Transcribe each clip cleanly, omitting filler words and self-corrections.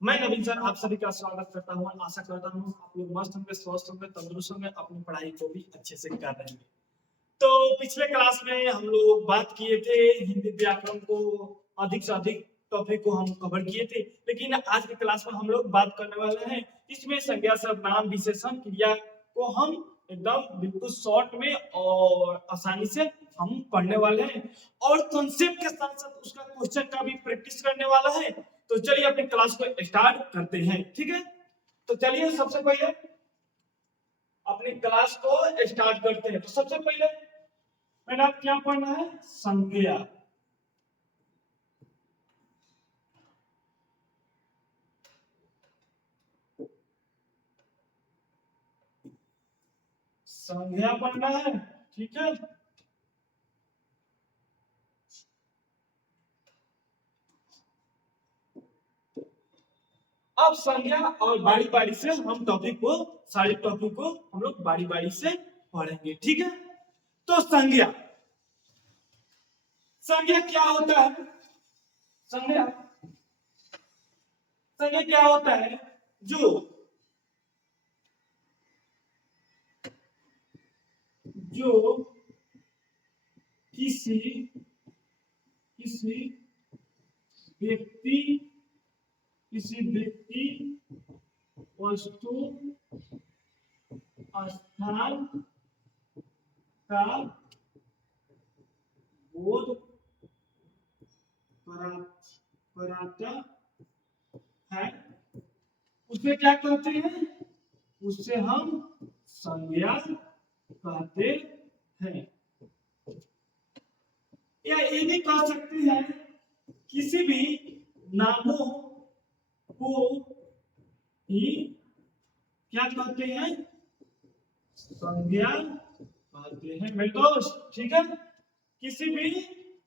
मैं नवीन सर आप सभी का स्वागत करता हूँ। आशा करता हूँ आप लोग मस्त होंगे, स्वस्थ होंगे, तंदुरुस्त होंगे, अपनी पढ़ाई को भी अच्छे से कर रहे हैं। तो पिछले क्लास में हम लोग बात किए थे हिंदी व्याकरण को, अधिक से अधिक टॉपिक को हम कवर किए थे। लेकिन आज के क्लास में हम लोग बात करने वाले हैं इसमें संज्ञा, सर्वनाम, विशेषण, क्रिया को हम एकदम बिल्कुल शॉर्ट में और आसानी से हम पढ़ने वाले हैं और कंसेप्ट के साथ साथ उसका क्वेश्चन का भी प्रैक्टिस करने वाला है। तो चलिए अपनी क्लास को स्टार्ट करते हैं, ठीक है। तो चलिए सबसे पहले अपनी क्लास को स्टार्ट करते हैं। तो सबसे पहले मैंने आप क्या पढ़ना है, संज्ञा। संज्ञा पढ़ना है, ठीक है। अब संज्ञा और बारी बारी से हम टॉपिक को, सारे टॉपिक को हम लोग बारी बारी से पढ़ेंगे, ठीक है। तो संज्ञा, संज्ञा क्या होता है? संज्ञा, संज्ञा क्या होता है? जो जो किसी किसी व्यक्ति वस्तु स्थान का बोध कराता है, उसे क्या कहते हैं? उसे हम संज्ञा कहते हैं। या ये भी कह सकते हैं किसी भी नामों को ही क्या कहते हैं? संज्ञा कहते हैं मेरे दोस्त, ठीक है। किसी भी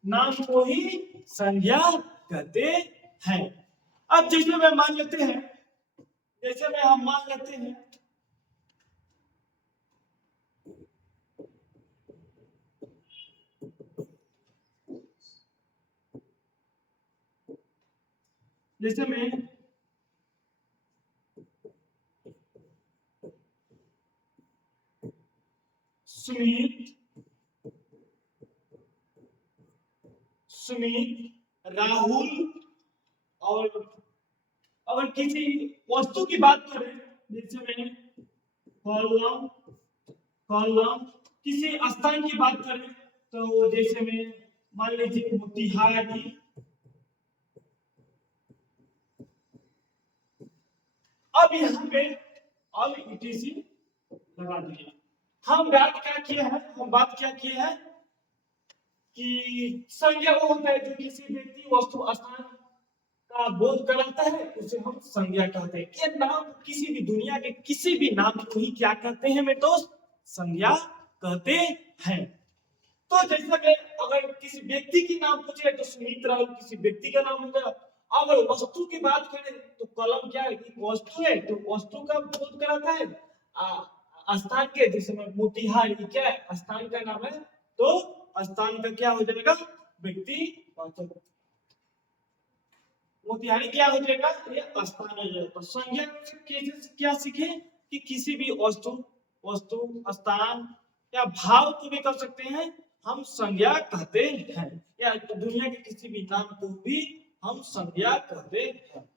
नाम को ही संज्ञा कहते हैं। अब जैसे मैं मान लेते हैं, जैसे में हम मान लेते हैं जैसे में सुमित, राहुल, और अगर किसी वस्तु की बात करें, जैसे में कॉलम, किसी स्थान की बात करें तो जैसे में मान लीजिए मोतिहारी, अब यहाँ पे अब ईटीसी लगा दिया। हम बात क्या किए हैं, कि संज्ञा वो होता है जो किसी व्यक्ति, वस्तु, स्थान का बोध कराता है, उसे हम संज्ञा कहते हैं। ये नाम किसी भी दुनिया के किसी भी नाम को ही क्या कहते हैं मेरे दोस्त? संज्ञा कहते हैं। तो जैसा कि अगर किसी व्यक्ति की नाम पूछे तो सुमित, राहुल किसी व्यक्ति का नाम होगा। अगर वस्तु की बात करें तो कलम क्या है? वस्तु है, तो वस्तु का बोध कराता है। स्थान के, जैसे मोतिहारी क्या है? स्थान का नाम है, तो स्थान का क्या हो जाएगा? व्यक्ति। मोतिहारी क्या हो जाएगा? ये स्थान हो जाएगा। तो संज्ञा कैसे क्या सीखे कि किसी भी वस्तु स्थान या भाव को भी कर सकते हैं हम संज्ञा कहते हैं, या दुनिया के किसी भी नाम को भी हम संज्ञा कहते हैं।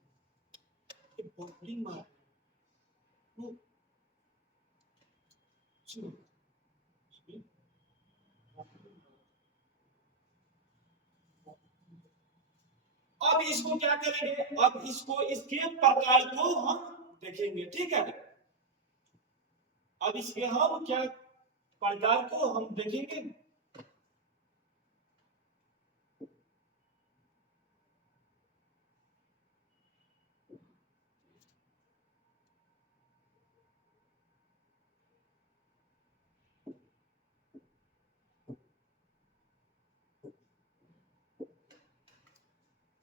अब इसको क्या करेंगे? अब इसको, इसके प्रकार को हम देखेंगे, ठीक है। अब इसके हम क्या प्रकार को हम देखेंगे।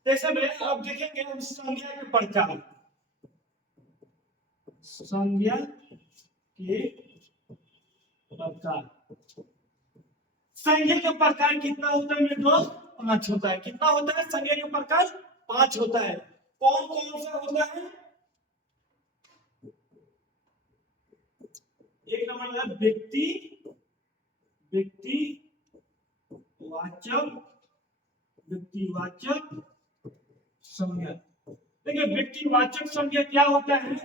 जैसे में अब देखेंगे हम संज्ञा के प्रकार, संज्ञा के प्रकार। संज्ञा का प्रकार कितना होता है मेरे दोस्त? 5 होता है। कितना होता है संज्ञा का प्रकार? 5 होता है। कौन कौन सा होता है? एक नंबर है व्यक्ति, व्यक्तिवाचक, व्यक्तिवाचक संज्ञा। देखिए व्यक्तिवाचक संज्ञा क्या होता है?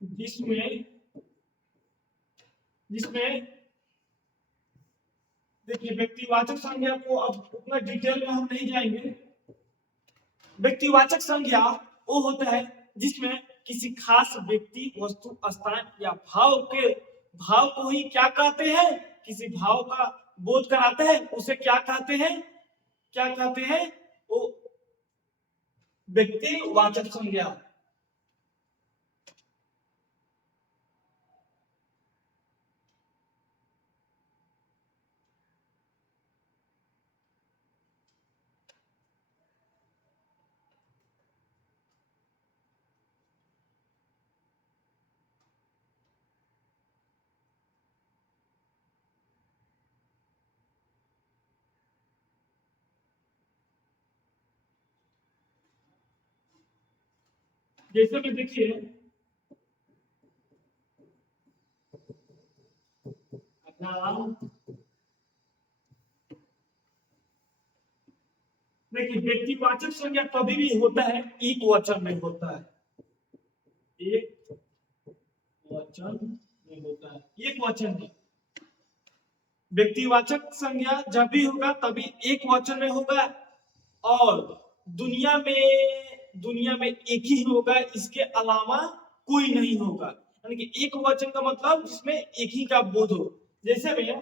जिसमें जिसमें देखिए व्यक्तिवाचक संज्ञा को अब उतना डिटेल में हम नहीं जाएंगे। व्यक्तिवाचक संज्ञा वो होता है जिसमें किसी खास व्यक्ति, वस्तु, स्थान या भाव को ही क्या कहते हैं? किसी भाव का बोध कराते हैं, उसे क्या कहते हैं? क्या कहते हैं? वो व्यक्तिवाचक संज्ञा। जैसे कि देखिए नाम, देखिए व्यक्तिवाचक संज्ञा कभी भी होता है एक वचन में होता है, एक वचन में होता है, एक वचन में। व्यक्तिवाचक संज्ञा जब भी होगा तभी एक वचन में होगा और दुनिया में एक ही होगा, इसके अलावा कोई नहीं होगा। यानी कि एक वचन का मतलब जिसमें एक ही का बोध हो। जैसे भैया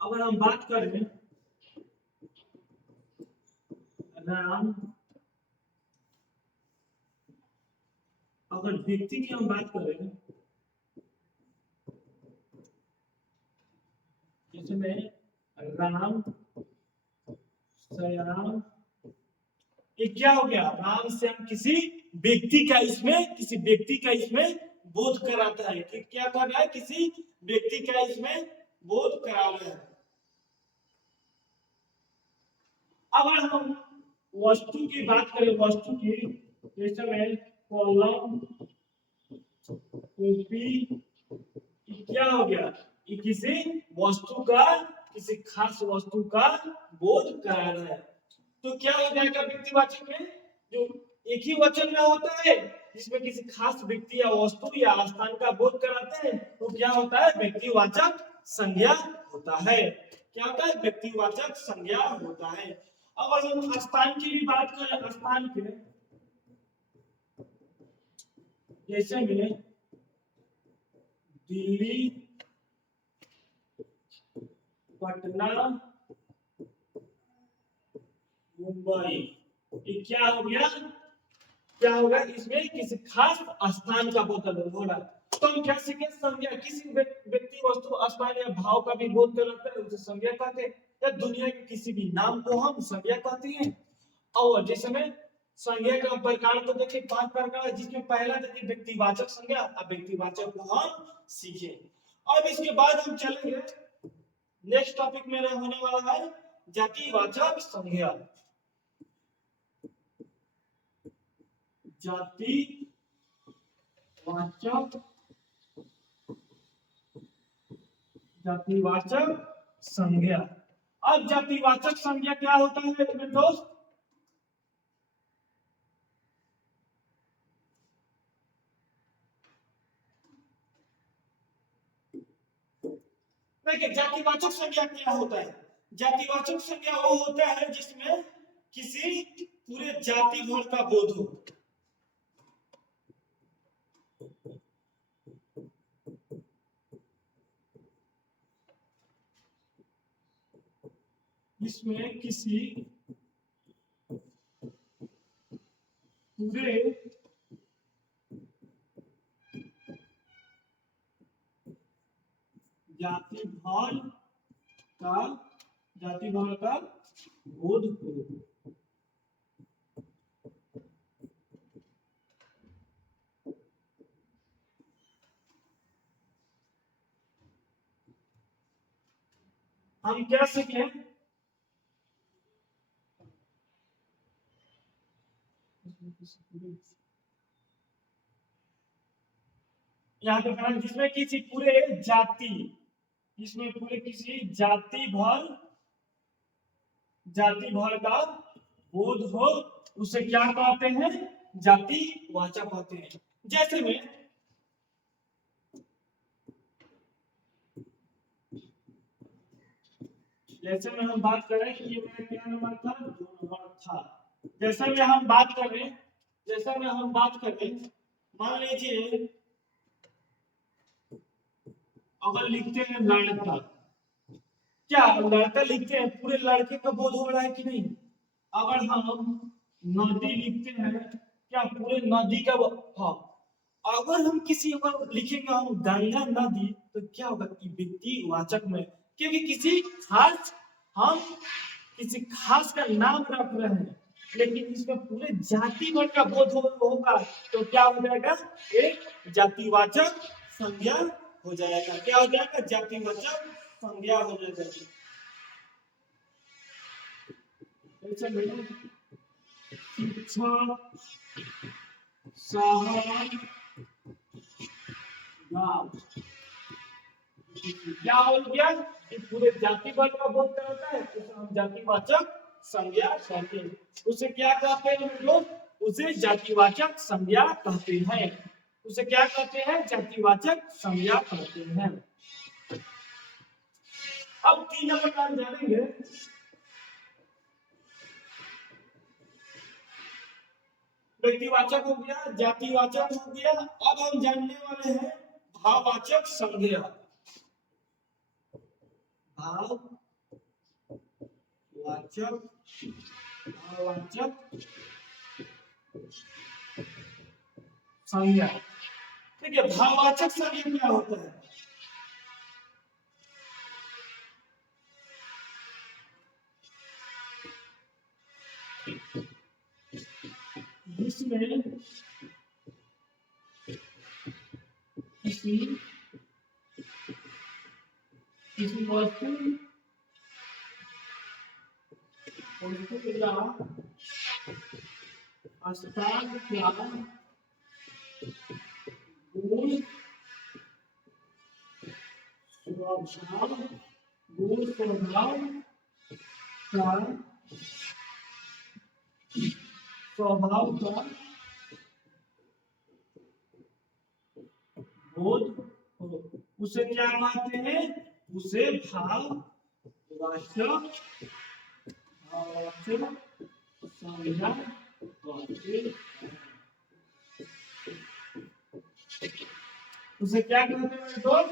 अगर हम बात करें राम, अगर व्यक्ति की हम बात करें जिसमें राम, श्याम, ये क्या हो गया? राम श्याम किसी व्यक्ति का इसमें बोध कराता है कि क्या कर रहा है? किसी व्यक्ति का इसमें बोध करा रहा है। अगर हम वस्तु की बात करें, वस्तु की, जैसे में कलम, कॉपी, क्या हो गया? ये किसी वस्तु का, किसी खास वस्तु का बोध करा रहा है। तो क्या हो जाएगा व्यक्तिवाचक में? जो एक ही वचन में होता है जिसमें किसी खास व्यक्ति या वस्तु या स्थान का बोध कराते हैं, तो क्या होता है? व्यक्तिवाचक संज्ञा होता है। क्या होता है? व्यक्तिवाचक संज्ञा होता है। अगर हम स्थान की भी बात करें, स्थान के जैसे में दिल्ली, पटना, मुंबई, ये क्या हो गया? क्या होगा? इसमें किसी खास स्थान का बोध हो रहा है। तो हम क्या सीखे? संज्ञा किसी व्यक्ति, वस्तु, स्थान या भाव का भी बोध कराता है, उसे संज्ञा कहते हैं। या दुनिया के किसी भी नाम को हम संज्ञा कहते हैं। और जैसे में संज्ञा का प्रकार तो देखिए 5 प्रकार है, जिसमें पहला देखिए व्यक्तिवाचक संज्ञा। अब व्यक्तिवाचक को हम सीखे। अब इसके बाद हम चलेंगे नेक्स्ट टॉपिक मेरा होने वाला है जातिवाचक संज्ञा। जातिवाचक संज्ञा। अब जातिवाचक संज्ञा क्या होता है मेरे दोस्त? देखिए जातिवाचक संज्ञा क्या होता है? जातिवाचक संज्ञा वो होता है जिसमें किसी पूरे जाति भर का बोध हो। इसमें किसी पूरे जाति भर का बोध हो। हम क्या सीखे? यहाँ पे पढ़ा जिसमें किसी पूरे जाति, इसमें पूरे किसी जाति भर का बोध हो, उसे क्या कहते हैं? जातिवाचक कहते हैं। जैसे में हम बात करें, ये मेरा क्या नंबर था? 2 नंबर था। जैसे में हम बात करें, मान लीजिए अगर लिखते हैं लड़का, क्या लड़का लिखते हैं पूरे लड़के का बोध हो रहा है कि नहीं? अगर हम नदी लिखते हैं, क्या पूरे नदी का हाँ, अगर हम किसी अगर लिखेंगे हम गंगा नदी, तो क्या होगा कि व्यक्तिवाचक में, क्योंकि हम किसी खास का नाम रख रहे हैं, लेकिन इसमें पूरे जाति भर का बोध होगा, तो क्या हो जाएगा? एक जातिवाचक संज्ञा हो जाएगा। क्या हो जाएगा? जातिवाचक संज्ञा हो जाएगा। शिक्षा, साहब, क्या हो गया कि पूरे जाति वर्ग का बोध कराता है, उसे हम जातिवाचक संज्ञा कहते हैं। उसे क्या कहते हैं हम लोग? उसे जातिवाचक संज्ञा कहते हैं। उसे क्या कहते हैं? जातिवाचक संज्ञा कहते हैं। अब 3 नंबर का हम जानेंगे। व्यक्तिवाचक हो गया, जातिवाचक हो गया, अब हम जानने वाले हैं भाववाचक संज्ञा। भाववाचक संज्ञा। ठीक है, भाववाचक संज्ञा क्या होता है? जिसमें किसी वस्तु या स्थान का गुण स्वभाव का बोध हो, उसे क्या कहते हैं? उसे भाववाचक संज्ञा कहते हैं। उसे क्या कहते हैं दोस्त?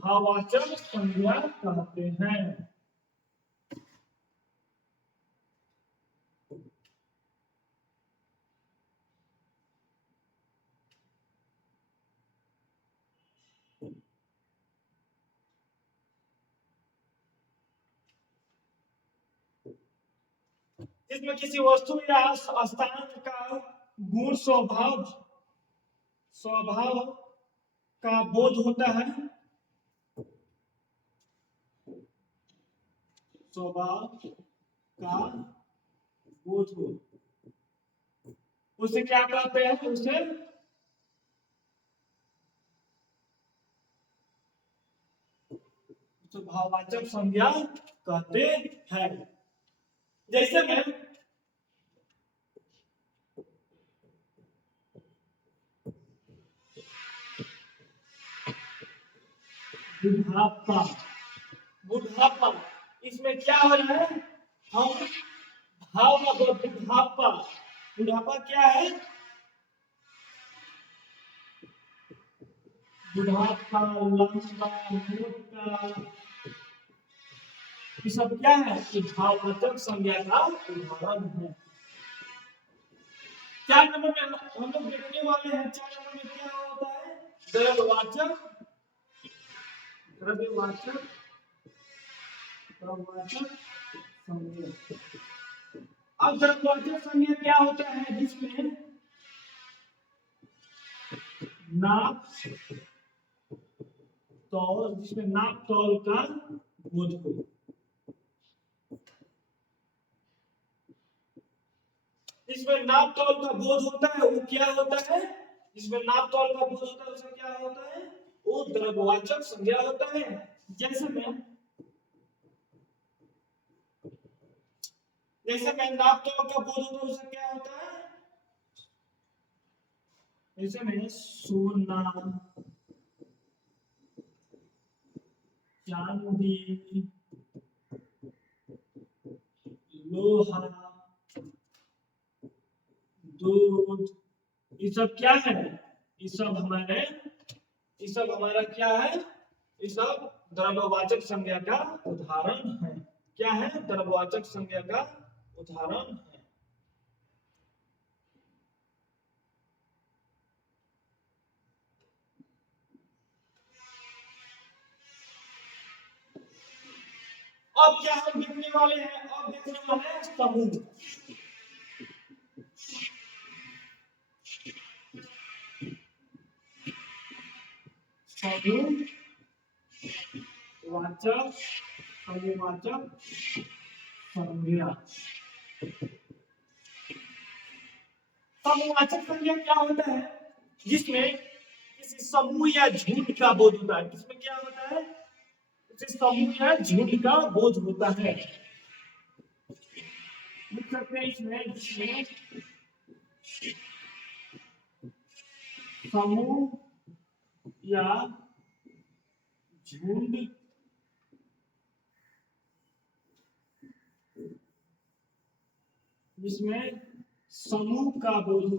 भाववाचक संज्ञा कहते हैं। इसमें किसी वस्तु या स्थान का गुण स्वभाव का बोध होता है। स्वभाव का बोध हो, उसे क्या कहते हैं? उसे भाववाचक संज्ञा कहते हैं। जैसे में बुढ़ापा, इसमें क्या हो रहा है? हम भाव का बुढ़ापा क्या है? बुढ़ापा, लंबा, मोटा, ये सब क्या है? कि भाववाचक संज्ञा का उदाहरण है। 4 नंबर में हम लोग देखने वाले हैं, 4 नंबर में क्या होता है? द्रव्यवाचक संज्ञा। अब द्रव्यवाचक संज्ञा क्या होता है? जिसमें नाप तौल का बोध हो। इसमें नाप तौल का बोध होता है, वो क्या होता है? इसमें नाप तौल का बोध होता है, उसका क्या होता है? वो द्रव्यवाचक संज्ञा होता है। जैसे में नाप तौल का बोध होता है, उसका क्या होता है? जैसे में सोना, चांदी, लोहा, दूध, ये सब क्या है? ये सब हमारा क्या है? ये सब द्रव्यवाचक संज्ञा का उदाहरण है। क्या है? द्रव्यवाचक संज्ञा का उदाहरण है। अब क्या हम देखने वाले हैं? अब देखने वाले हैं समूह। समूहवाचक, समूहवाचक संज्ञा। समूहवाचक संज्ञा क्या होता है? जिसमें किसी समूह या झुंड का बोध होता है। किसमें क्या होता है? किसी समूह या झुंड का बोध होता है। लिख सकते हैं इसमें, जिसमें समूह या झुंड जिसमें समूह का बोध हो,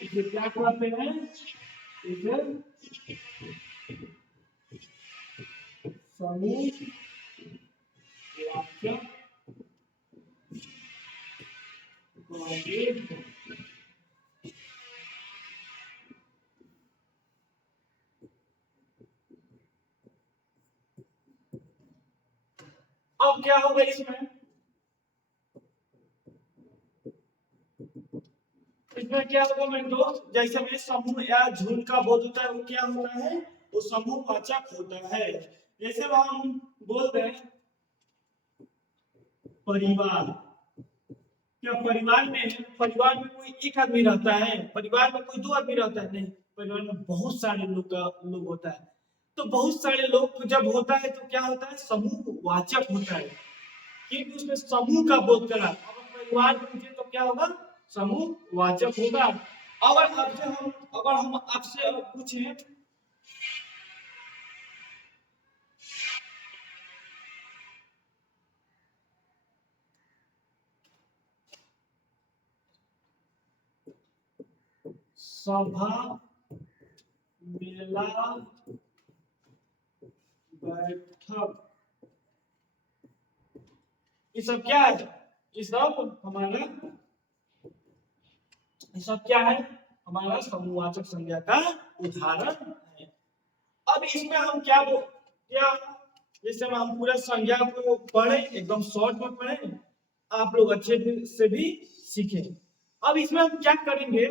इसे क्या कहते हैं? इसे समूह वाचक अब क्या होगा इसमें? इसमें क्या होगा मेरे दोस्त? जैसे में समूह या झुंड का बोध होता है, वो क्या होता है? वो समूहवाचक होता है। जैसे हम बोलते हैं परिवार। क्या परिवार में कोई एक आदमी रहता है? परिवार में कोई दो आदमी रहता है? नहीं, परिवार में बहुत सारे लोग होता है। तो बहुत सारे लोग जब होता है तो क्या होता है? समूहवाचक होता है, क्योंकि उसमें समूह का बोध करा। अगर परिवार पूछे तो क्या होगा? समूहवाचक होगा। अगर हम आपसे पूछे सभा, मेला, बैठक, ये सब क्या है? ये सब क्या है? हमारा समूहवाचक संज्ञा का उदाहरण है। अब इसमें हम क्या जैसे हम पूरा संज्ञा को पढ़े, एकदम शॉर्ट में पढ़े, आप लोग अच्छे से भी सीखें। अब इसमें हम क्या करेंगे?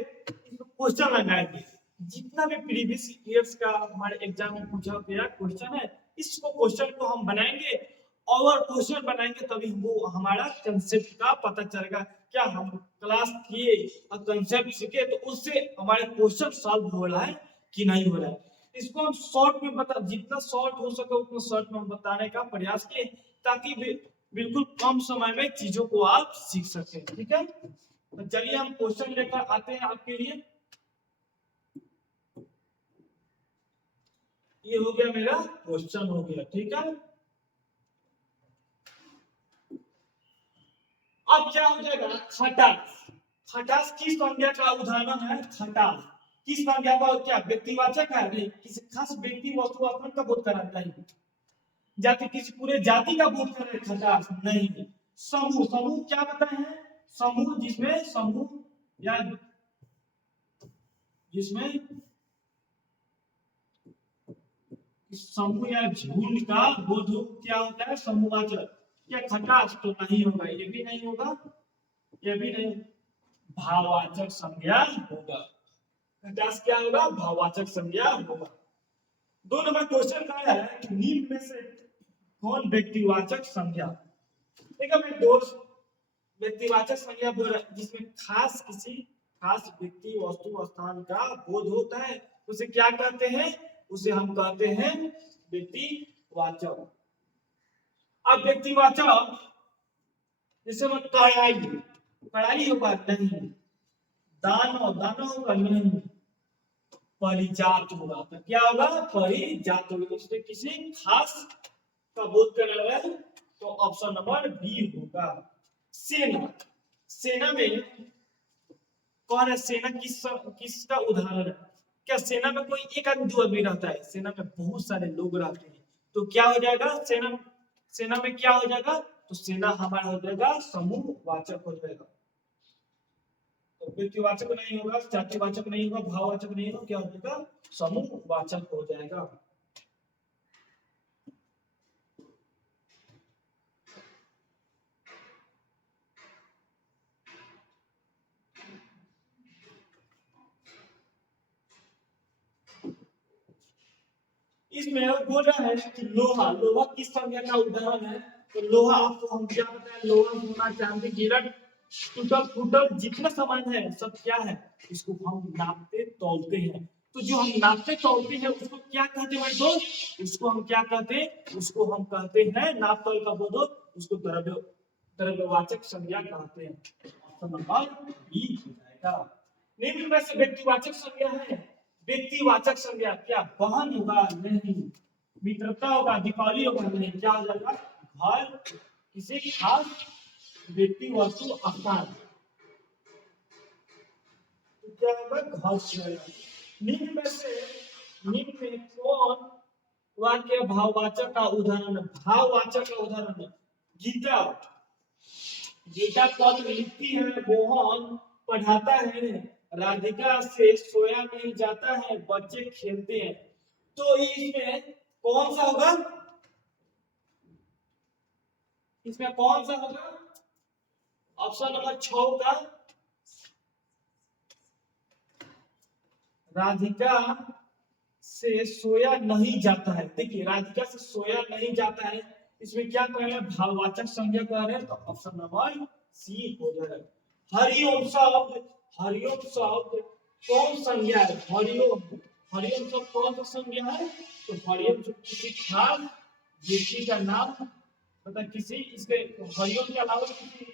क्वेश्चन लगाएंगे। जितना भी प्रीवियस ईयर्स का हमारे एग्जाम में पूछा गया क्वेश्चन है, इसको क्वेश्चन को हम बनाएंगे, और क्वेश्चन बनाएंगे तभी वो हमारा कंसेप्ट का पता चलेगा। क्या हम क्लास किए और कंसेप्ट सीखे तो उससे हमारे क्वेश्चन सॉल्व हो रहा है कि नहीं हो रहा है। इसको हम शॉर्ट में जितना शॉर्ट हो सके उतना शॉर्ट में हम बताने का प्रयास किए, ताकि बिल्कुल कम समय में चीजों को आप सीख सकें। ठीक है, तो चलिए हम क्वेश्चन लेकर आते हैं आपके लिए। ये हो गया, मेरा क्वेश्चन हो गया। ठीक है, अब क्या हो जाएगा? खटास। खटास किस संज्ञा का उदाहरण है? खटास किस संज्ञा का? क्या व्यक्तिवाचक है? नहीं, किसी खास व्यक्ति वस्तु स्थान का बोध कराता है। जाति, किसी पूरे जाति का बोध कर रहे खटास नहीं। समूह, समूह क्या बताए हैं? समूह या जिसमें समूह या झुंड का बोध क्या होता है? समूहवाचक। क्या खटास? तो नहीं होगा, ये भी नहीं होगा, ये भी नहीं। भाववाचक संज्ञा होगा। खटास क्या होगा? भाववाचक संज्ञा होगा। 2 नंबर क्वेश्चन का है कि निम्न में से कौन व्यक्तिवाचक संज्ञा। देखो मैं दो व्यक्तिवाचक संज्ञा बोल रहा जिसमें खास किसी खास व्यक्ति वस्तु स्थान का बोध होता है, उसे क्या कहते हैं, उसे हम कहते हैं व्यक्तिवाचक। अब व्यक्तिवाचक जैसे मैं कढ़ाई, कढ़ाई होगा नहीं, दानो दानो होगा नहीं, परिजात होगा। तो क्या होगा, परिजात होगा, इसमें किसी खास का बोध करने वाला है, तो ऑप्शन नंबर बी होगा। सेना, सेना में कौन है, सेना किसका उदाहरण है, क्या सेना में कोई एक आदमी दो आदमी रहता है, सेना में बहुत सारे लोग रहते हैं, तो क्या हो जाएगा, सेना सेना में क्या हो जाएगा, तो सेना हमारा हो जाएगा समूहवाचक हो जाएगा। तो व्यक्तिवाचक नहीं होगा, जातिवाचक नहीं होगा, भाववाचक नहीं होगा, क्या हो जाएगा, समूहवाचक हो जाएगा। इसमें बोल रहा है कि लोहा, लोहा किस संज्ञा का उदाहरण है, तो लोहा आपको हम क्या बताएं, लोहा सोना चांदी हीरा टूटल फूटल जितना सामान है सब क्या है, इसको हम नापते तौलते हैं। तो जो हम नापते तौलते हैं उसको क्या कहते हैं मेरे दोस्त, उसको हम क्या कहते हैं, उसको हम कहते हैं नाप तौल का बोधो, उसको द्रव्यवाचक संज्ञा कहते हैं। ऑप्शन नंबर बी हो जाएगा। निम्न में से व्यक्तिवाचक संज्ञा है, व्यक्तिवाचक संज्ञा क्या बहन होगा नहीं, मित्रता होगा, दीपावली होगा नहीं, क्या हो जाएगा, घर किसी खास व्यक्ति वस्तु स्थान, तो क्या होगा, घर जाएगा। निम्न में से निम्न में कौन वाक्य भाववाचक का उदाहरण है, भाववाचक का उदाहरण है, गीता, गीता पत्र लिखती है, मोहन पढ़ाता है, राधिका से सोया नहीं जाता है, बच्चे खेलते हैं, तो इसमें कौन सा होगा, इसमें कौन सा होगा, ऑप्शन नंबर 6 का राधिका से सोया नहीं जाता है। देखिए राधिका से सोया नहीं जाता है, इसमें क्या कह रहे हैं, भाववाचक संज्ञा कह रहे हैं, तो ऑप्शन नंबर सी हो जाएगा। हरिओम शब्द, हरिओम शब्द कौन संज्ञा है, हरिओम, हरिओम शब्द कौन सा संज्ञा है, तो हरिओम जो किसी खास व्यक्ति का नाम, मतलब किसी इसके हरिओम के अलावा किसी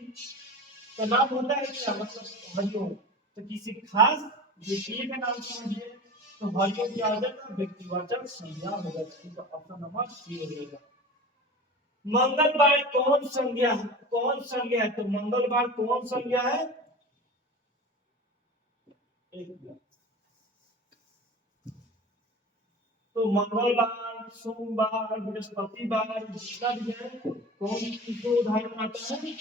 का नाम होता है क्या, मतलब हरिओम तो किसी खास व्यक्ति का नाम समझिए, तो हरिओम क्या हो जाएगा, व्यक्तिवाचक संज्ञा हो जाएगा। तो ऑप्शन नंबर सी हो जाएगा। मंगलवार कौन संज्ञा है, कौन संज्ञा है, तो मंगलवार कौन संज्ञा है, तो मंगलवार, सोमवार, बृहस्पतिवार जितना भी है कौन किसको उदाहरण आता है,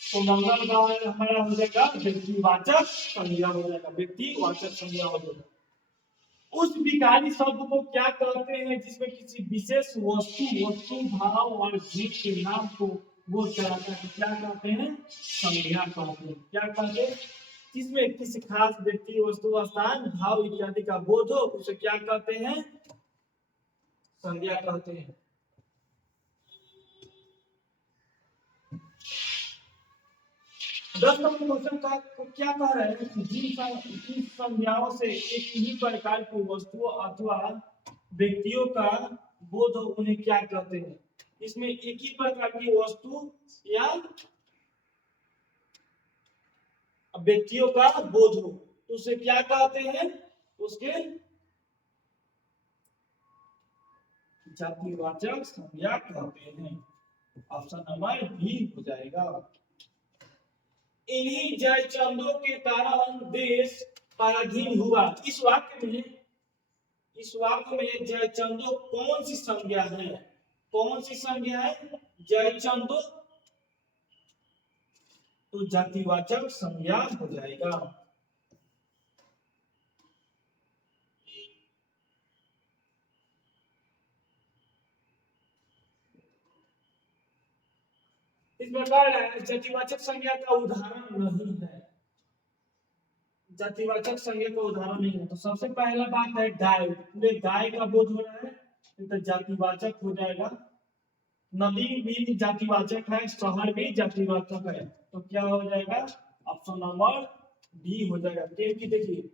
तो मंगलवार हमारा हो जाएगा व्यक्तिवाचक संज्ञा हो जाएगा, व्यक्तिवाचक संज्ञा हो जाएगा। उस विकारी शब्द को क्या कहते हैं जिसमें किसी विशेष वस्तु भाव और जीव के नाम को वो कराता है, क्या कहते हैं, संज्ञा कहते हैं। क्या कहते हैं, जिसमें किसी खास व्यक्ति वस्तु स्थान भाव इत्यादि का बोध हो, उसे क्या कहते हैं, संज्ञा कहते हैं। दस नंबर क्वेश्चन का क्या कह रहे हैं, जिन संज्ञाओं से एक ही प्रकार की वस्तुओं अथवा व्यक्तियों का बोध हो उन्हें क्या कहते हैं। इसमें एक ही प्रकार की वस्तु या व्यक्तियों का बोध हो तो उसे क्या कहते हैं, उसके जातिवाचक संज्ञा कहते हैं। ऑप्शन नंबर बी हो जाएगा। इन्हीं जयचंदों के कारण देश पराधीन हुआ। इस वाक्य में जयचंदो कौन सी संज्ञा है, कौन सी संज्ञा है, जयचंदो, तो जातिवाचक संज्ञा हो जाएगा। इस प्रकार जातिवाचक संज्ञा का उदाहरण नहीं है, जातिवाचक संज्ञा का उदाहरण नहीं है। तो सबसे पहला बात है गाय, पूरे गाय का बोध हो रहा है, तो जातिवाचक हो जाएगा। नदी भी जातिवाचक है, शहर भी जातिवाचक है, तो क्या हो जाएगा ऑप्शन नंबर डी हो जाएगा। क्योंकि देखिए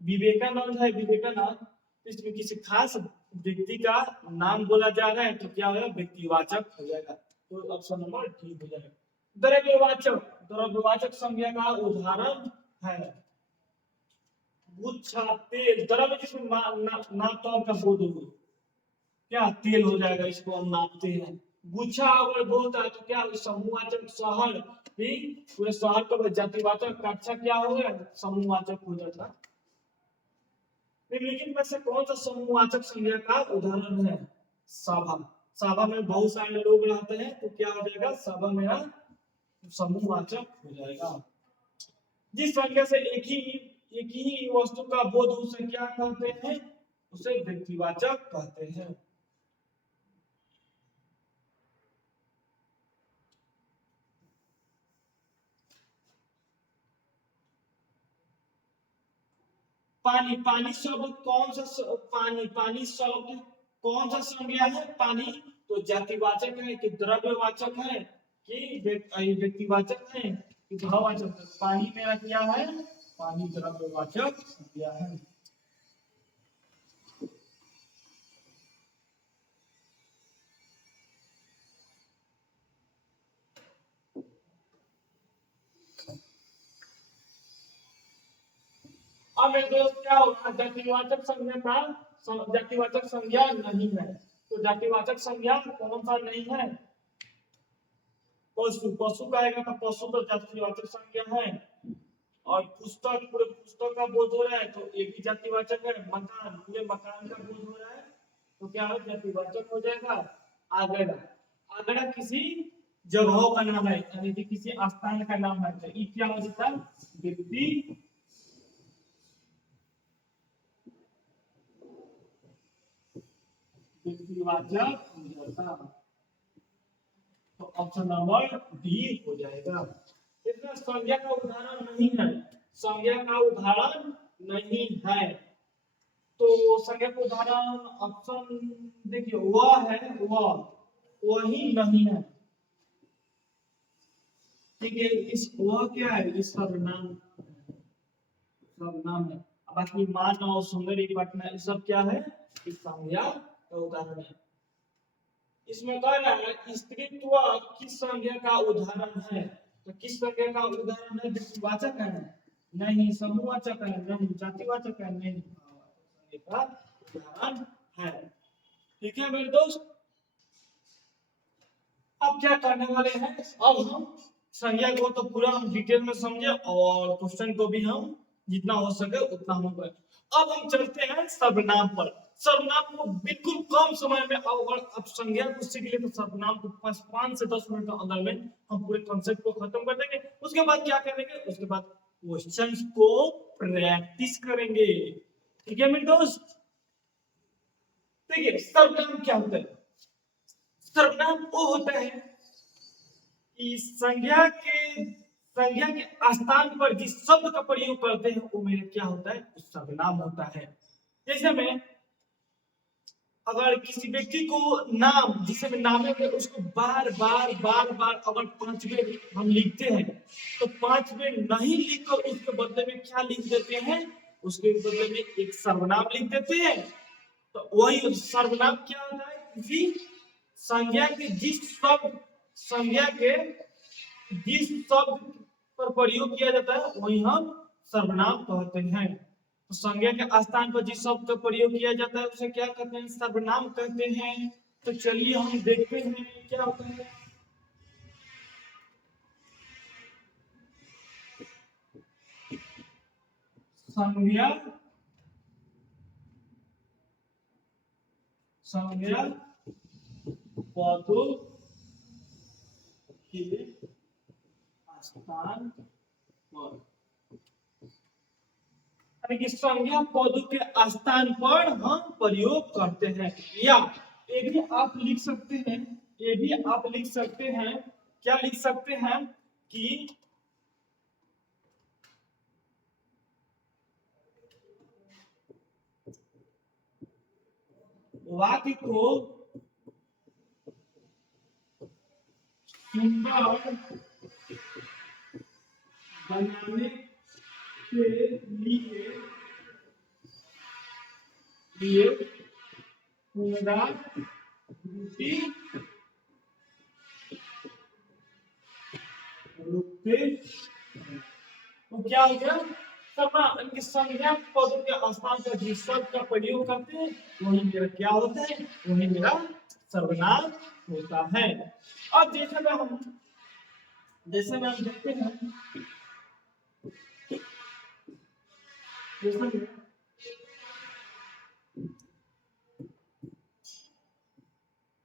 विवेकानंद है, विवेकानंद, इसमें किसी खास व्यक्ति का नाम बोला जा रहा है तो क्या होगा व्यक्तिवाचक हो जाएगा, तो ऑप्शन नंबर डी हो जाएगा। द्रव्यवाचक, द्रव्यवाचक संज्ञा का उदाहरण है गुच्छा तेल, द्रव्य जिसमें नापतोल का बोध हो, क्या तेल हो जाएगा, इसको हम नापते हैं। गुच्छा अगर बोलता है तो क्या समूहवाचक, शहर भी पूरे शहर का जातिवाचक, कक्षा क्या हो गया समूहवाचक हो जाता। लेकिन में से कौन सा समूहवाचक संज्ञा का उदाहरण है सभा, सभा में बहुत सारे लोग रहते हैं तो क्या हो जाएगा सभा मेरा समूहवाचक हो जाएगा। जिस संज्ञा से एक ही वस्तु का बोध उसे क्या कहते हैं, उसे व्यक्तिवाचक कहते हैं। पानी, पानी शब्द कौन सा, पानी, पानी शब्द कौन सा संज्ञा है पानी, तो जातिवाचक है कि द्रव्यवाचक है कि व्यक्तिवाचक है कि भाववाचक है। पानी मेरा क्या है, पानी द्रव्यवाचक संज्ञा है। अब मेरे दोस्त क्या होगा, जातिवाचक संज्ञा का जातिवाचक संज्ञा नहीं है, तो जातिवाचक संज्ञा कौन सा नहीं है, पशु, पशु का आएगा तो पशु तो जातिवाचक संज्ञा है। और पुस्तक, पूरे पुस्तक का बोध हो रहा है तो ये भी जातिवाचक है। मकान, पूरे मकान का बोध हो रहा है तो क्या है जातिवाचक हो जाएगा। आगरा, आगरा किसी जगह का नाम है, यानी कि किसी स्थान का नाम है, तो ये क्या हो जाता है व्यक्ति व्यक्तिवाचक हो जाता, तो ऑप्शन नंबर डी हो जाएगा। इसमें संज्ञा का उदाहरण नहीं है, संज्ञा का उदाहरण नहीं है, तो संज्ञा का उदाहरण ऑप्शन देखिए वह है, वही नहीं है, ठीक है। इस वह क्या है, इस सर्वनाम, सर्वनाम है। बाकी मान और सुंदरी पटना ये सब क्या है, इस संज्ञा का उदाहरण है। इसमें कह रहा है स्त्रीत्व किस संज्ञा का उदाहरण है, तो किस संज्ञा का उदाहरण है, व्यक्तिवाचक है नहीं, समूहवाचक है नहीं, जातिवाचक है नहीं, संज्ञा का उदाहरण है। ठीक है मेरे दोस्त, अब क्या करने वाले हैं, अब हम संज्ञा को तो पूरा हम डिटेल में समझे और क्वेश्चन को भी हम जितना हो सके उतना हम करें। अब हम चलते हैं सर्वनाम पर। सर्वनाम को बिल्कुल कम समय में, अगर आप संज्ञा को सीख ले तो सर्वनाम को 5 से 10 मिनट के अंदर में हम पूरे कॉन्सेप्ट को खत्म कर देंगे। उसके बाद क्या करेंगे, उसके बाद क्वेश्चंस को प्रैक्टिस करेंगे। ठीक है मेरे दोस्त, देखिए सर्वनाम क्या होता है, सर्वनाम वो होता है कि संज्ञा के स्थान पर जिस शब्द का प्रयोग करते हैं वो मेरा क्या होता है, सर्वनाम होता है। जैसे मैं अगर किसी व्यक्ति को नाम, जिसे मैं नाम है उसको बार बार अगर 5 बार हम लिखते हैं तो 5 बार नहीं लिखकर उसके बदले में क्या लिख देते हैं, उसके बदले में एक सर्वनाम लिख देते हैं। तो वही सर्वनाम क्या होता है, किसी संज्ञा के जिस शब्द पर प्रयोग किया जाता है वही हम सर्वनाम कहते हैं। तो संज्ञा के स्थान पर जिस शब्द का प्रयोग किया जाता है उसे क्या कहते हैं, सर्वनाम कहते हैं। तो चलिए हम देखते हैं क्या होता है। संज्ञा पदों के स्थान पर, यानी कि संज्ञा पदों के स्थान पर हम प्रयोग करते हैं। या ये भी आप लिख सकते हैं, ये भी आप लिख सकते हैं, क्या लिख सकते हैं कि वाक्य को सुंदर बनाने के लिए पुनरावृत्ति रूप से, तो क्या हो गया, इनकी संज्ञा पदों के स्थान पर जिस शब्द का प्रयोग करते हैं वही मेरा क्या होता है, वही मेरा सर्वनाम होता है। अब जैसे में हम देखते हैं,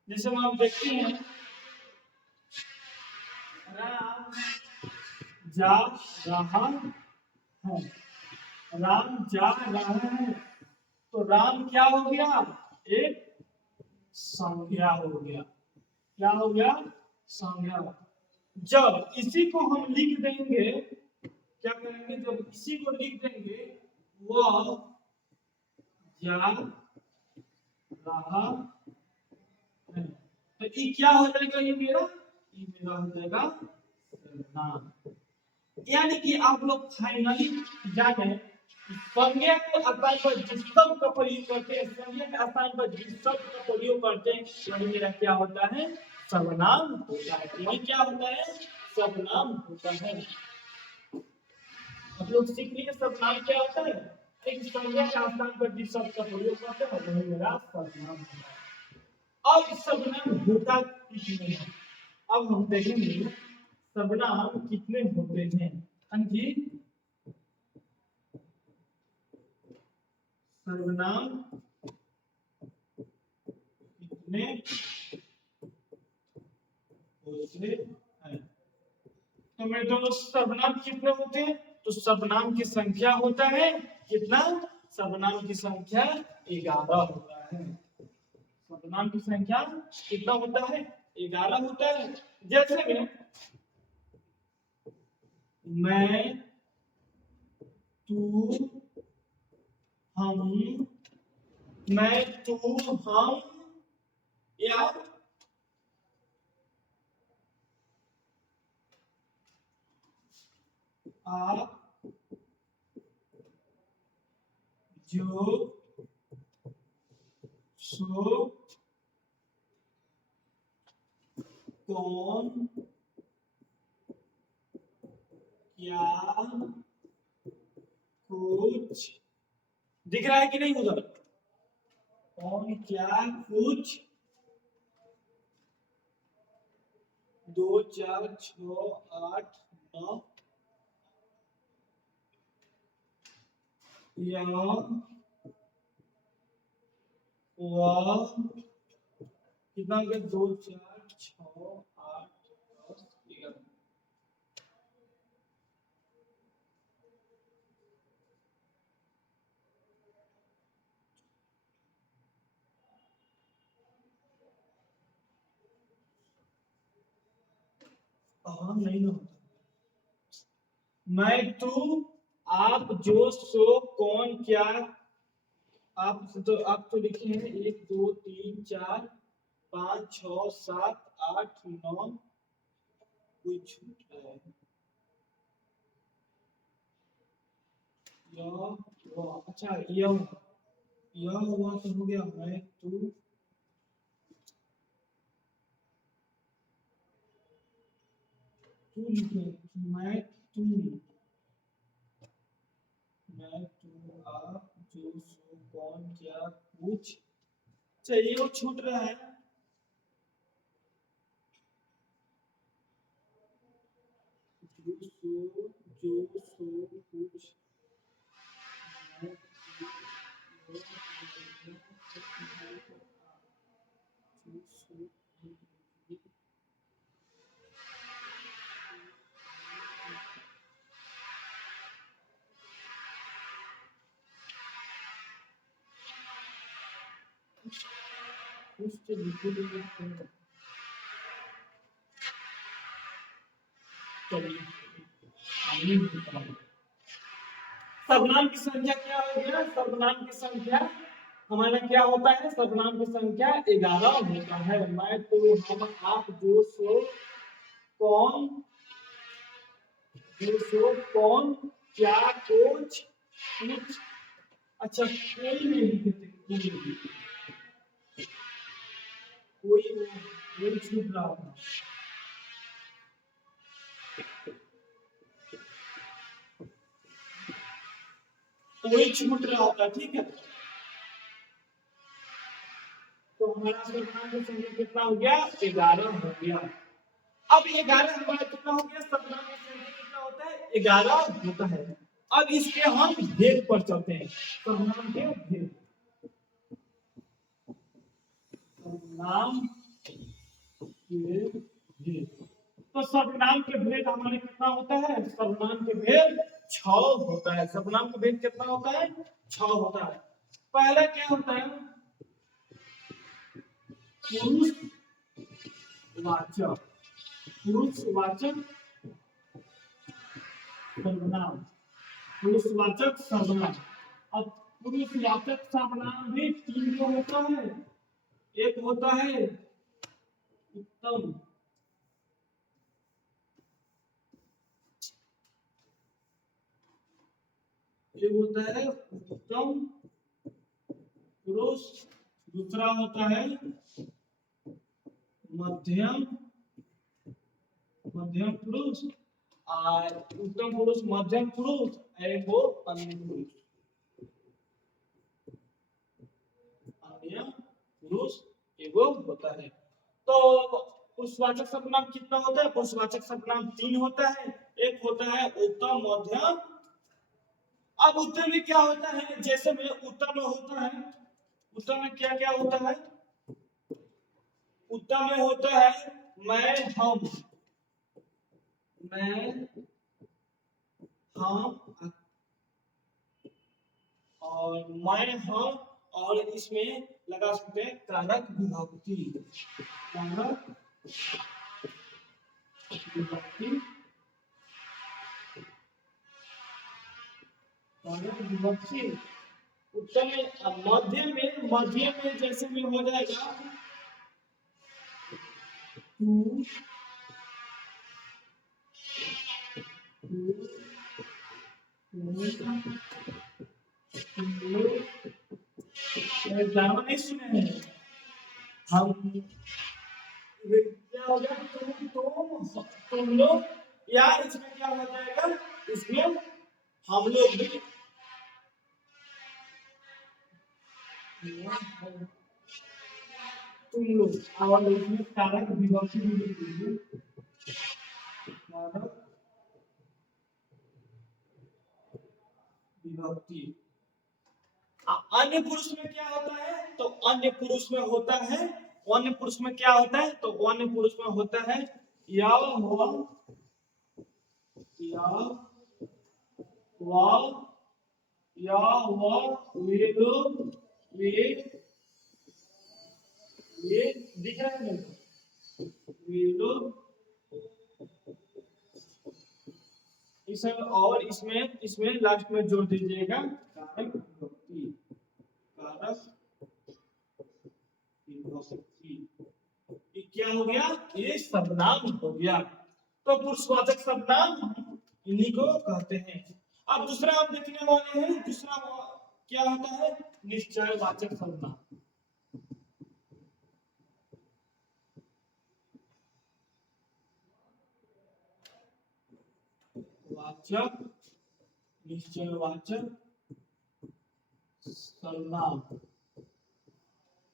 जैसे में हम देखते हैं राम जा रहा है, राम जा रहा है, तो राम क्या हो गया, एक संज्ञा हो गया। क्या हो गया, संज्ञा। जब इसी को हम लिख देंगे, क्या करेंगे, जब इसी को लिख देंगे वह जा रहा है, तो ये क्या हो जाएगा, ये मेरा हो जाएगा सर्वनाम। यानी कि आप लोग फाइनली जाने संज्ञा के स्थान पर जिस शब्द का प्रयोग करते हैं, संज्ञा के स्थान पर जिस शब्द का प्रयोग करते हैं वही मेरा क्या होता है, सर्वनाम होता है। ये क्या होता है, सर्वनाम होता है। आप लोग सीख लिए सर्वनाम क्या होता है, एक संज्ञा के स्थान पर जिस शब्द का प्रयोग करते हैं वही मेरा सर्वनाम होता है। अब सर्वनाम होता कितने हैं, अब हम देखेंगे सर्वनाम कितने होते हैं। जी, सर्वनाम कितने होते हैं, तो मेरे दोनों सर्वनाम कितने होते हैं, तो सर्वनाम की संख्या होता है कितना, सर्वनाम की संख्या 11 होता है। सर्वनाम की संख्या कितना होता है, 11 होता है। जैसे में मैं, तू, हम, मैं, तू, हम, या आप, जो, सो, कौन, क्या, कुछ, दिख रहा है कि नहीं उधर, कौन, क्या, कुछ, 2 4 6 8 9, या वह, कितना हो गया, 2 4 6 8 10 11। नहीं होता, मैं, तू, आप, जो, सो, कौन, क्या, आप तो लिखे हैं 1 2 3 4 5 6 7 8 9, कोई छूट रहा है, अच्छा यह हुआ तो हो गया, मैं, तू, लिखे, मैं, तू, मैं, तू, आप, जो, सो, कौन, क्या, कुछ, चाहिए वो छूट रहा है, जो, सो, कुछ, मैं, सर्वनाम की संख्या क्या हो गया, सर्वनाम की संख्या हमारा क्या होता है, सर्वनाम की संख्या 11 होता है। मैं, तू, हम, आप, जो, सो, कौन, जो, सो, कौन, क्या, कुछ, कुछ। अच्छा, कोई नहीं लिखते, कोई छूट रहा था। कोई छूट रहा होता, ठीक है। तो हमारा सर्वनाम की संख्या कितना हो गया, 11 हो गया। अब 11 हमारा कितना हो गया, सर्वनाम की संख्या कितना होता है, 11 होता है। अब इसके हम भेद पर चलते हैं, सर्वनाम के भेद। सर्वनाम के भेद, तो सर्वनाम के भेद हमारे कितना होता है, सर्वनाम के भेद 6 होता है। सर्वनाम के भेद कितना होता है, 6 होता है। पहला क्या होता है, पुरुषवाचक, पुरुषवाचक सर्वनाम, पुरुषवाचक सर्वनाम। अब पुरुषवाचक सर्वनाम भी 3 को होता है। एक होता है उत्तम, एक होता है उत्तम पुरुष, दूसरा होता है मध्यम, मध्यम पुरुष, और उत्तम पुरुष, मध्यम पुरुष, एवं अन्य पुरुष, अन्य पुरुष एवं होता है। तो पुरुषवाचक सर्वनाम कितना होता है, पुरुषवाचक सर्वनाम 3 होता है। एक होता है उत्तम, मध्यम। अब उत्तम में क्या होता है, जैसे में उत्तम में होता है, उत्तम में क्या क्या होता है, उत्तम में होता है मैं, हम, मैं, हम, और मैं, हम, और इसमें लगा सकते हैं कारक विभक्ति, कारक विभक्ति, कारक विभक्ति। उत्तम में, मध्य में जैसे में हो जाएगा तू, ड्रामा नहीं सुने हैं हम, क्या हो गया, तुम लोग, या इसमें क्या हो जाएगा, इसमें हम लोग भी, तुम लोग, और इसमें कारक विभक्ति भी लिख लीजिए, कारक विभक्ति। अन्य पुरुष में क्या होता है, तो अन्य पुरुष में होता है, अन्य पुरुष में क्या होता है, तो अन्य पुरुष में होता है या वह, या वह, या वह, वे लोग, वे दिख रहा है मेरे को, वे लोग, इस और इसमें लास्ट में जोड़ दीजिएगा कारक विभक्ति, कारक विभक्ति। क्या हो गया, ये सर्वनाम हो गया। तो पुरुषवाचक सर्वनाम इन्हीं को कहते हैं। अब दूसरा हम देखने वाले हैं, दूसरा क्या होता है, निश्चयवाचक सर्वनाम। वाचक, निश्चयवाचक सर्वनाम,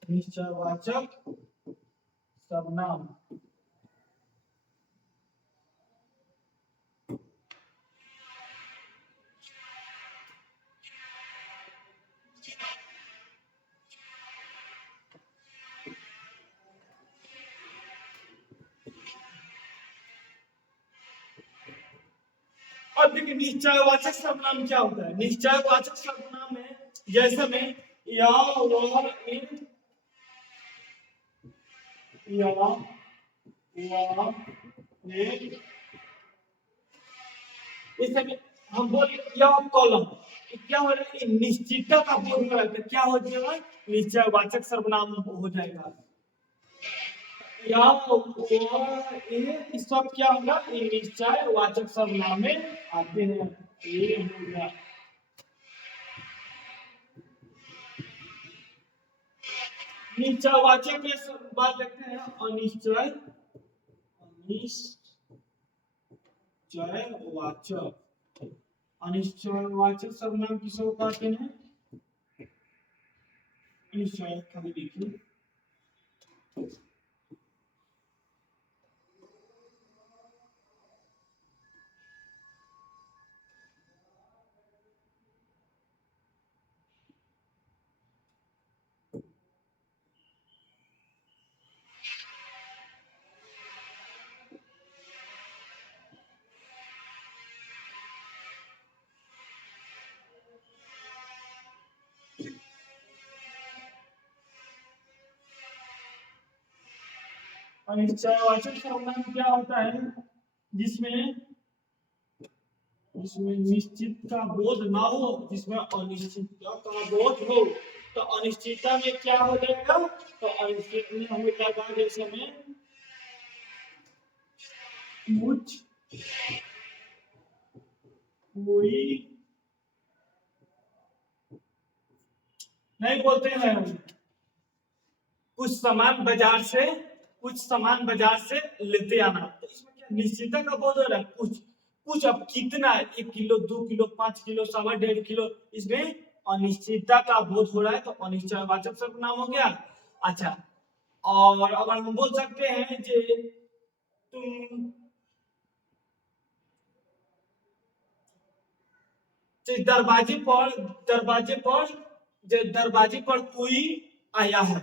निश्चयवाचक सर्वनाम। अब देखिए निश्चयवाचक सर्वनाम क्या होता है, निश्चयवाचक सर्वनाम में जैसे में या, वह, इन, या, वह, एक, इस हम बोले या कॉलम, क्या हो रहा है, निश्चितता का बोध हो रहा है, तो क्या हो जाएगा, निश्चयवाचक सर्वनाम हो जाएगा। या ये सब क्या होगा, ये निश्चयवाचक सर्वनाम में आते हैं। ये हो गया। निश्चयवाचक के बाद देखते हैं अनिश्चय, अनिश्चयवाचक। अनिश्चयवाचक सर्वनाम किसको कहते हैं, अनिश्चय कभी देखिए। अनिश्चयवाचक सर्वनाम क्या होता है, जिसमें जिसमें निश्चित का बोध ना हो, जिसमें अनिश्चितता का बोध हो। तो अनिश्चितता में क्या हो जाएगा, तो अनिश्चित में हो जाएगा जैसे में कुछ कोई नहीं बोलते हैं हम, कुछ सामान बाजार से लेते आना। तो इसमें क्या निश्चितता का बोध हो रहा है, कुछ कुछ अब कितना, 1 किलो 2 किलो 5 किलो 1.5 किलो, इसमें अनिश्चितता का बोध हो रहा है, तो अनिश्चयवाचक सर्वनाम हो गया। अच्छा, और अगर हम बोल सकते हैं जे तुम दरवाजे पर कोई आया है,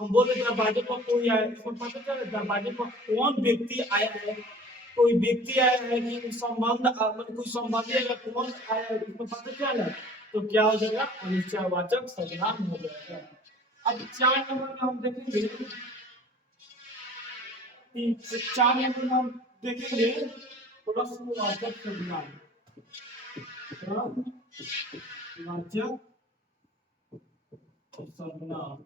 हम बोले दरवाजे पर कोई आया है, इसको पता चले दरवाजे पर कौन व्यक्ति आया है, कोई व्यक्ति आया है कि संबंध, मतलब कोई संबंधी है, कौन आया है इसको पता चला, तो क्या हो जाएगा, अनिश्चयवाचक सर्वनाम हो जाएगा। अब 4 नंबर में हम देखेंगे, 4 नंबर में हम देखेंगे प्रश्नवाचक सर्वनाम, प्रश्नवाचक सर्वनाम।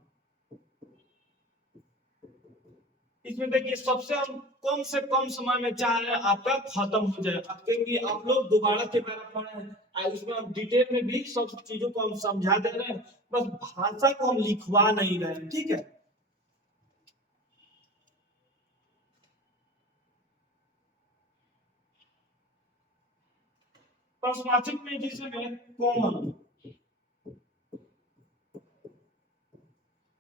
इसमें देखिए सबसे हम कम से कम समय में चाह रहे हैं आपका खत्म हो जाए, अब क्योंकि आप लोग दोबारा के बारे पढ़े हैं, इसमें हम डिटेल में भी सब चीजों को हम समझा दे रहे हैं, बस भाषा को हम लिखवा नहीं रहे हैं, ठीक है। प्रश्नवाचक में जैसे में कॉमन,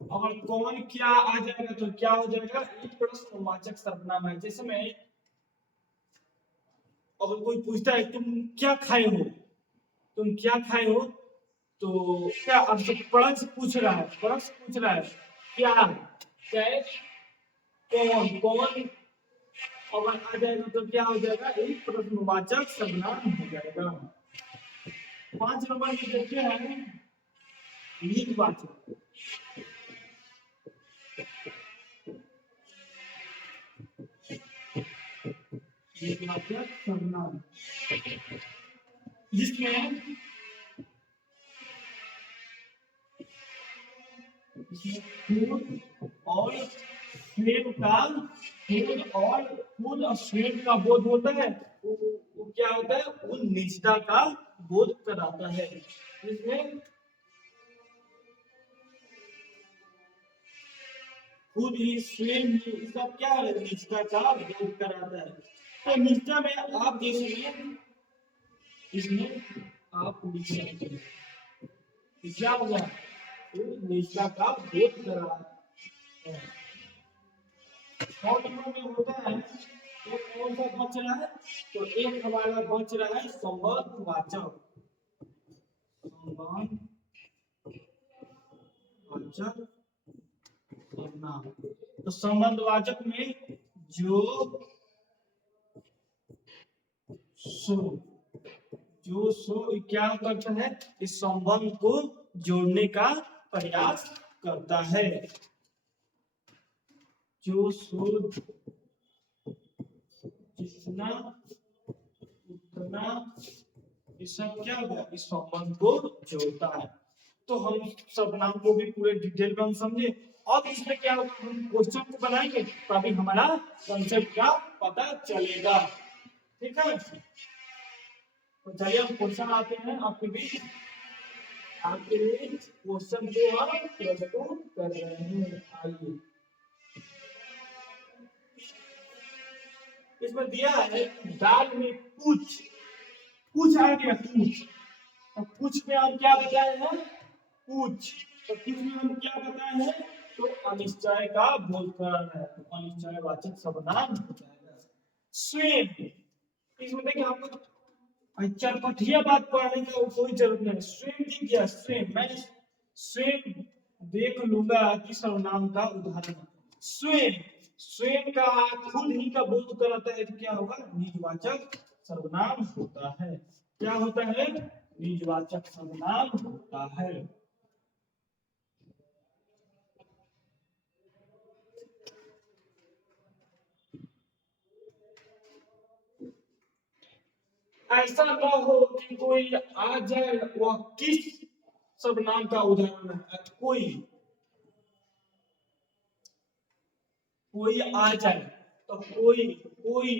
अगर कॉमन क्या आ जाएगा तो क्या हो जाएगा, ये प्रश्नवाचक सर्वनाम है। जैसे में अगर कोई पूछता है तुम क्या खाए हो, तुम क्या खाए हो, तो क्या आपसे प्रश्न पूछ रहा है, प्रश्न पूछ रहा है क्या, क्या कौन कौन, अगर आ जाएगा तो क्या हो जाएगा, एक प्रश्नवाचक सर्वनाम हो जाएगा। 5 नंबर में देखते हैं लिंगवाचक, लिंगवाचक सर्वनाम, जिसमें फूल और स्वेद का, फूल और स्वेद का बोध होता है, वो क्या होता है, वो निजता का बोध कराता है। इसमें खुद ही स्वयं ही सब क्या है, निजता का बोध कराता है। तो निजता में आप देखिए, इसमें आप लिख सकते हैं क्या होगा, तो निजता का बोध कराता है। और में होता है तो कौन सा बच रहा है, तो एक हमारा बच रहा है संबंधवाचक, संबंधवाचक सर्वनाम। तो संबंधवाचक में जो सो, जो सो क्या करता है, इस संबंध को जोड़ने का प्रयास करता है, जो सो जितना उतना इससे क्या होगा, इस संबंध को जोड़ता है। तो हम सर्वनाम को भी पूरे डिटेल में हम समझे। अब इसमें क्या होगा, हम क्वेश्चन को बनाएंगे तभी हमारा कंसेप्ट का पता चलेगा। ठीक है, तो चलिए हम क्वेश्चन आते हैं आपके बीच। आपके लिए क्वेश्चन को हम प्रस्तुत कर रहे हैं। आइए, इसमें दिया है दाल में कुछ कुछ आ गया, कुछ। तो कुछ में हम क्या बताए हैं, कुछ। तो कुछ में हम क्या बताए हैं, तो अनिश्चय का बोधकरण है, तो अनिश्चयवाचक सर्वनाम हो जाएगा। स्वयं, इसमें देखिए आपको चरपटिया बात पढ़ने का कोई जरूरत नहीं। स्वयं दिख गया, स्वयं, मैं स्वयं देख लूंगा कि सर्वनाम का उदाहरण। स्वयं, स्वयं का खुद ही का बोध कराता है, तो क्या होगा, निजवाचक सर्वनाम होता है। क्या होता है, निजवाचक सर्वनाम होता है। ऐसा न हो कि कोई आ जाए, वह किस सर्वनाम का उदाहरण है। कोई आ जाए, तो कोई कोई,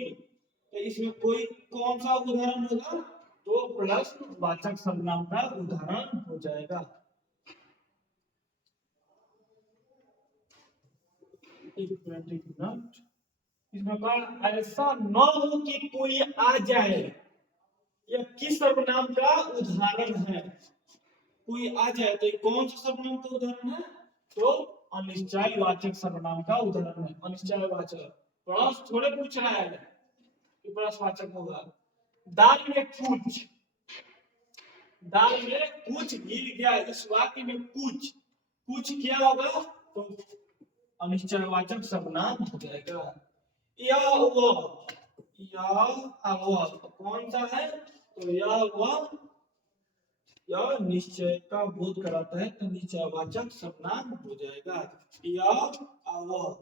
तो इसमें कोई कौन सा उदाहरण होगा, तो प्लस वाचक सर्वनाम का उदाहरण हो जाएगा। एक मिनट, इसमें कहा ऐसा न हो कि कोई आ जाए, यह किस सर्वनाम का उदाहरण है। कोई आ जाए तो कौन सा सर्वनाम का उदाहरण है, तो अनिश्चयवाचक सर्वनाम का उदाहरण है। अनिश्चयवाचक प्लस थोड़े पूछ रहा है कि प्रश्नवाचक होगा। दाल में कुछ, दाल में कुछ गिर गया, इस वाक्य में कुछ कुछ क्या होगा, तो अनिश्चयवाचक सर्वनाम हो जाएगा। यह वह कौन सा है, तो यह निश्चय का बोध कराता है, तो निश्चयवाचक सर्वनाम हो जाएगा। यह वह,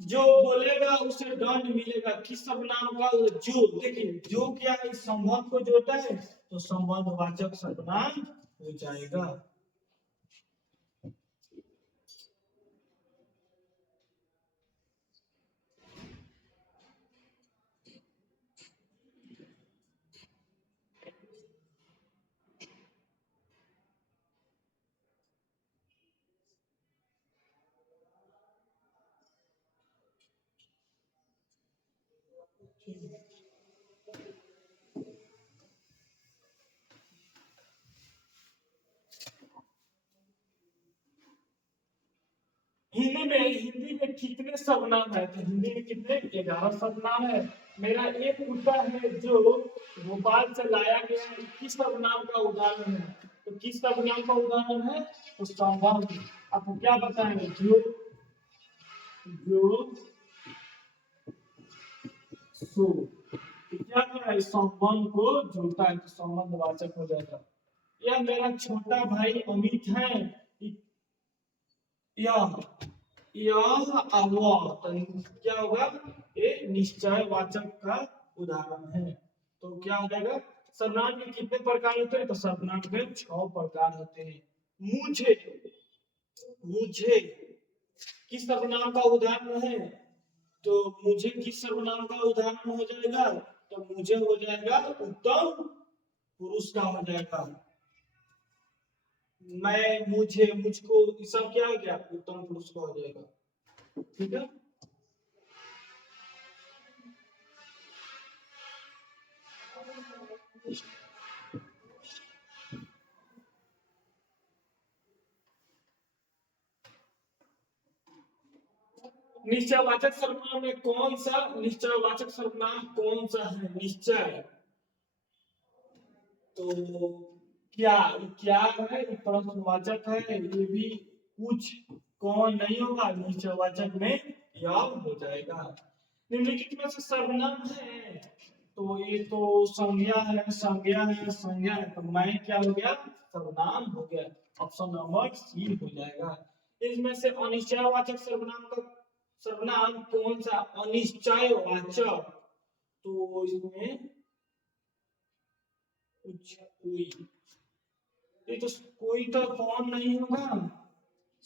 जो बोलेगा उसे दंड मिलेगा, किस सर्वनाम का, जो। देखिए जो क्या है, इस संबंध को जोड़ता है, तो संबंधवाचक सर्वनाम हो जाएगा। हिंदी में कितने सर्वनाम है, तो हिंदी में कितने, 11 सर्वनाम है। मेरा एक कुत्ता है जो भोपाल से लाया गया है, किस सर्वनाम का उदाहरण है, तो किस सर्वनाम का उदाहरण है, तो संबंध। आपको क्या बताएंगे, जो सो, क्या कर रहा है, संबंध को जोड़ता है, तो संबंधवाचक हो जाएगा। यह मेरा छोटा भाई अमित है, यह तो क्या होगा, ये निश्चयवाचक का उदाहरण है। तो क्या हो जाएगा, सर्वनाम के कितने प्रकार होते हैं, तो सर्वनाम के 6 प्रकार होते हैं। मुझे, मुझे किस सर्वनाम का उदाहरण है, तो मुझे किस सर्वनाम का उदाहरण हो जाएगा, तो मुझे हो जाएगा उत्तम पुरुष का हो जाएगा। मैं, मुझे, मुझको, ये सब क्या हो गया, उत्तम पुरुष का हो जाएगा। ठीक है, निश्चयवाचक सर्वनाम में कौन सा निश्चयवाचक सर्वनाम कौन सा है, निश्चय। तो क्या, क्या है, प्रश्नवाचक है, ये भी कुछ कौन नहीं होगा, निश्चयवाचक में यह हो जाएगा। निम्नलिखित में से सर्वनाम है, तो ये तो संज्ञा है, संज्ञा है, संज्ञा है, तो मैं क्या हो गया, सर्वनाम हो गया। ऑप्शन नंबर सी हो जाएगा। इसमें से अनिश्चयवाचक सर्वनाम का सर्वनाम कौन सा अनिश्चयवाचक, तो इसमें कुछ कोई, ये तो कोई तो कौन नहीं होगा,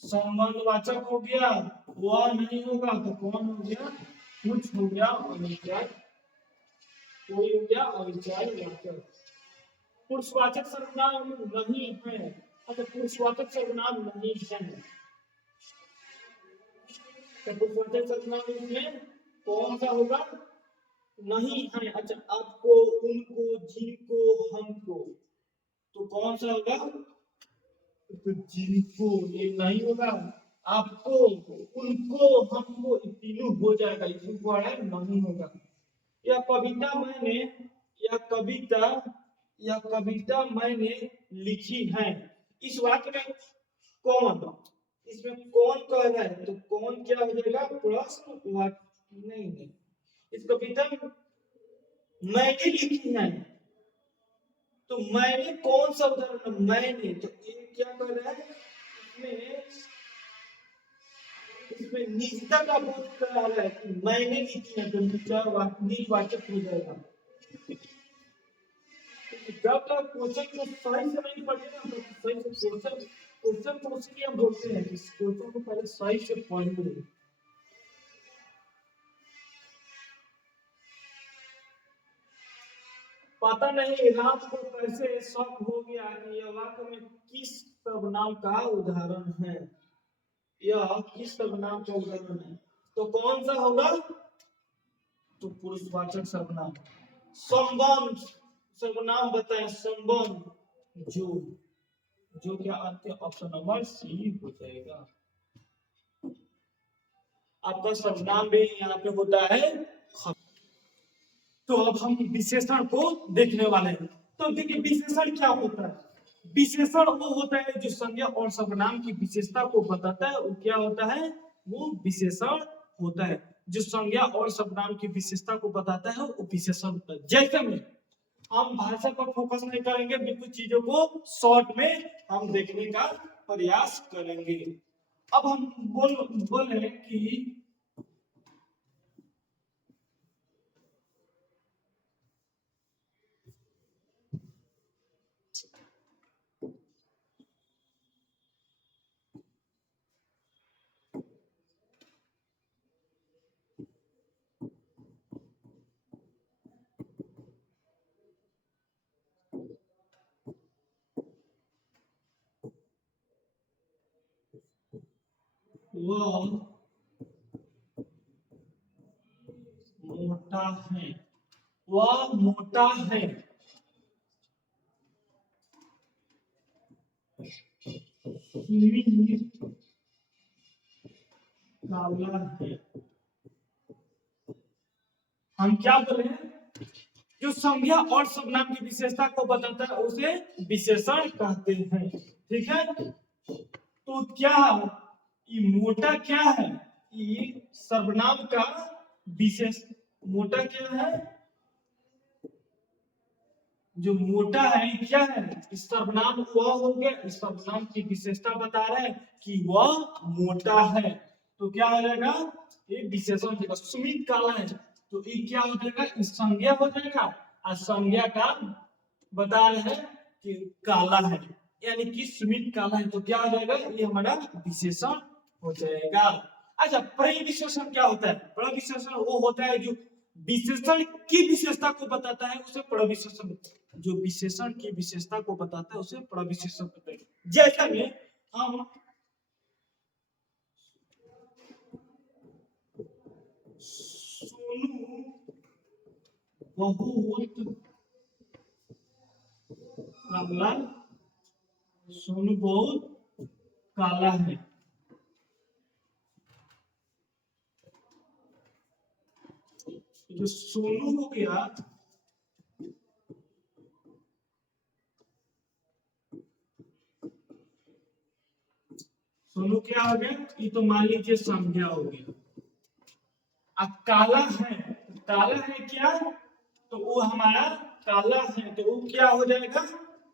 संबंधवाचक हो गया, वह नहीं होगा तो कौन हो गया, कुछ हो गया, अनिश्चय, कोई हो गया अनिश्चयवाचक। पुरुषवाचक सर्वनाम नहीं है, अच्छा पुरुषवाचक सर्वनाम नहीं है, तो पुरुषवाचक सर्वनाम इसमें कौन सा होगा, नहीं है। अच्छा आपको, उनको, जिनको, हमको, तो कौन सा होगा, तो जिनको ये नहीं होगा, आपको, उनको, हमको, तीनों हो जाएगा, इसमें नहीं होगा। यह कविता मैंने, यह कविता, यह कविता मैंने लिखी है, इस वाक्य में कौन, इसमें कौन कह रहा है, तो कौन क्या हो जाएगा, प्रश्न वाक्य, नहीं, इस कविता मैंने लिखी है, तो मैंने कौन सा उदाहरण, मैंने, तो ये क्या कर रहा है, इसमें निजता का बोध करा रहा है कि मैंने लिखी है, तो निजवाचक हो जाएगा। जब तक क्वेश्चन को सही से नहीं पढ़ेगा तो सही से क्वेश्चन को उसके हम बोलते हैं कि क्वेश्चन को पहले सही से पढ़िए। पता नहीं रात को कैसे शक हो गया कि यह वाक्य में किस सर्वनाम का उदाहरण है, यह किस सर्वनाम का उदाहरण है, तो कौन सा होगा, तो पुरुषवाचक सर्वनाम। संबंध सर्वनाम बताएं, संबंध, जो क्या आते, ऑप्शन नंबर सी हो जाएगा। आपका सर्वनाम भी यहाँ पे होता है। तो अब हम विशेषण को देखने वाले हैं। तो देखिए विशेषण क्या होता है, विशेषण वो होता है जो संज्ञा और सर्वनाम की विशेषता को बताता है, वो क्या होता है, वो विशेषण होता है। जो संज्ञा और सर्वनाम की विशेषता को बताता है वो विशेषण होता है। जैसे में हम भाषा पर फोकस नहीं करेंगे, बिल्कुल चीजों को शॉर्ट में हम देखने का प्रयास करेंगे। अब हम बोले कि वह मोटा है, वह मोटा है, काला है। हम क्या बोले हैं, जो संज्ञा और सर्वनाम की विशेषता को बताता है उसे विशेषण कहते हैं, ठीक है। तो क्या ये मोटा क्या है, ये सर्वनाम का विशेष, मोटा क्या है, जो मोटा है क्या है, इस सर्वनाम वह हो गया, इस सर्वनाम की विशेषता बता रहे हैं कि वह मोटा है, तो क्या हो जाएगा, ये विशेषण देगा। सुमित काला है, तो ये क्या हो जाएगा, इस संज्ञा हो जाएगा, और संज्ञा का बता रहे हैं कि काला है, यानी कि सुमित काला है, तो क्या हो जाएगा, ये हमारा विशेषण हो जाएगा। अच्छा परिविशेषण क्या होता है, परिविशेषण वो होता है जो विशेषण की विशेषता को बताता है उसे प्रविशेषण, जो विशेषण की विशेषता को बताता है उसे प्रविशेषण कहते हैं। जैसा में हम सोनू बहुत काला, सोनू बहुत काला है, जो सोनू हो गया, सोनू क्या हो गया, ये तो मान लीजिए संज्ञा हो गया। अब काला है, काला है क्या, तो वो हमारा काला है, तो वो क्या हो जाएगा,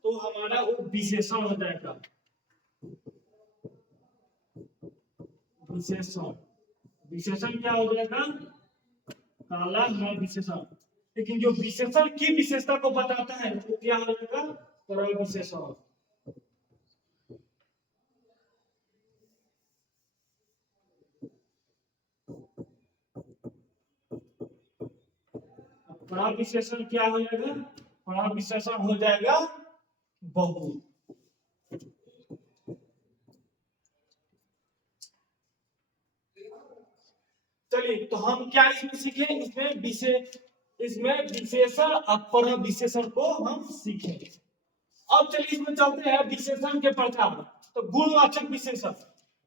तो हमारा वो विशेषण हो जाएगा, विशेषण, विशेषण क्या हो जाएगा, काला है विशेषण। लेकिन जो विशेषण की विशेषता को बताता है वो क्या हो जाएगा, प्रविशेषण। प्रविशेषण क्या हो जाएगा, प्रविशेषण हो जाएगा बहु। चलिए तो हम क्या इसमें सीखे, इसमें विशेषण और प्रविशेषण को हम सीखे। अब चलिए इसमें चलते हैं विशेषण के प्रकार। तो गुणवाचक विशेषण,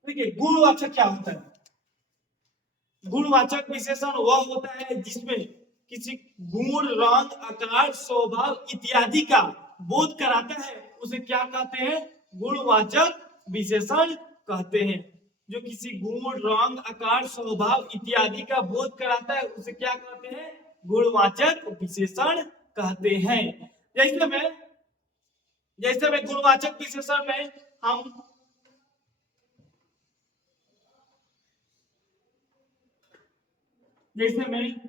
देखिए गुणवाचक क्या होता है। गुणवाचक विशेषण वह होता है जिसमें किसी गुण, रंग, आकार, स्वभाव इत्यादि का बोध कराता है, उसे क्या कहते हैं, गुणवाचक विशेषण कहते हैं। जो किसी गुण, रंग, आकार, स्वभाव इत्यादि का बोध कराता है उसे क्या कहते हैं, गुणवाचक विशेषण कहते हैं। जैसे में गुणवाचक विशेषण में हम जैसे में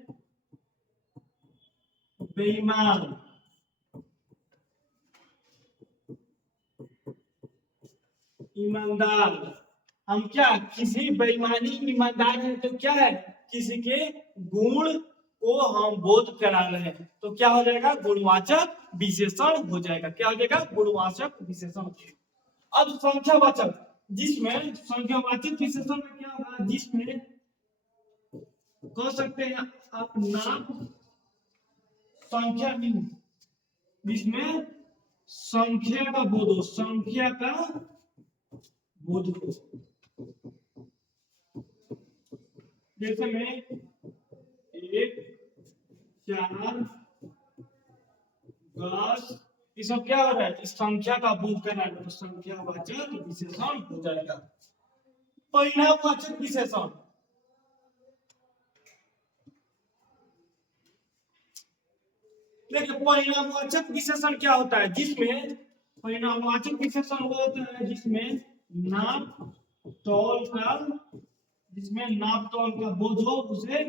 बेईमान, ईमानदार, हम क्या किसी बेईमानी ईमानदार है तो क्या है, किसी के गुण को हम बोध करा रहे हैं, तो क्या हो जाएगा, गुणवाचक विशेषण हो जाएगा। क्या हो जाएगा, गुणवाचक विशेषण। अब संख्यावाचक, जिसमें संख्यावाचक विशेषण में क्या होगा, जिसमें कह सकते हैं आप नाम, संख्या, जिसमें संख्या का बोध हो, संख्या का बोध हो। जैसे में 1, 4, 10, ये सब क्या हो रहा है, इस संख्या का बोध कर रहा है, तो संख्यावाचक विशेषण हो जाएगा। परिणामवाचक विशेषण, देखिए परिणामवाचक विशेषण क्या होता है, जिसमें परिणामवाचक विशेषण वो होता है जिसमें नाप तौल का बोध हो, उसे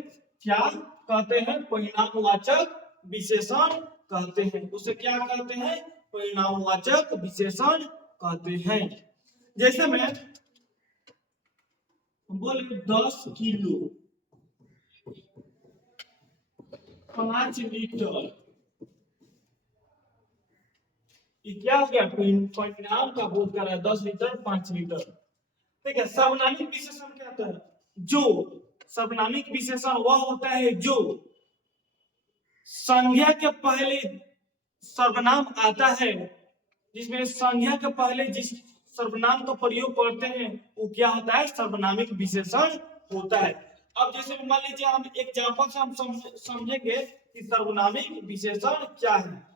क्या कहते हैं, परिणामवाचक विशेषण कहते हैं। उसे क्या कहते हैं, परिणामवाचक विशेषण कहते हैं। जैसे में बोले 10 किलो, 5 लीटर, क्या हो गया, परिणाम का बोध कर रहा है, 10 लीटर 5 लीटर। ठीक है। सर्वनामिक विशेषण क्या होता है, जो सर्वनामिक विशेषण वह होता है जो संज्ञा के पहले सर्वनाम आता है, जिसमें संज्ञा के पहले जिस सर्वनाम का प्रयोग करते हैं वो क्या होता है, सर्वनामिक विशेषण होता है। अब जैसे मान लीजिए हम एग्जांपल से हम समझेंगे कि सर्वनामिक विशेषण क्या है।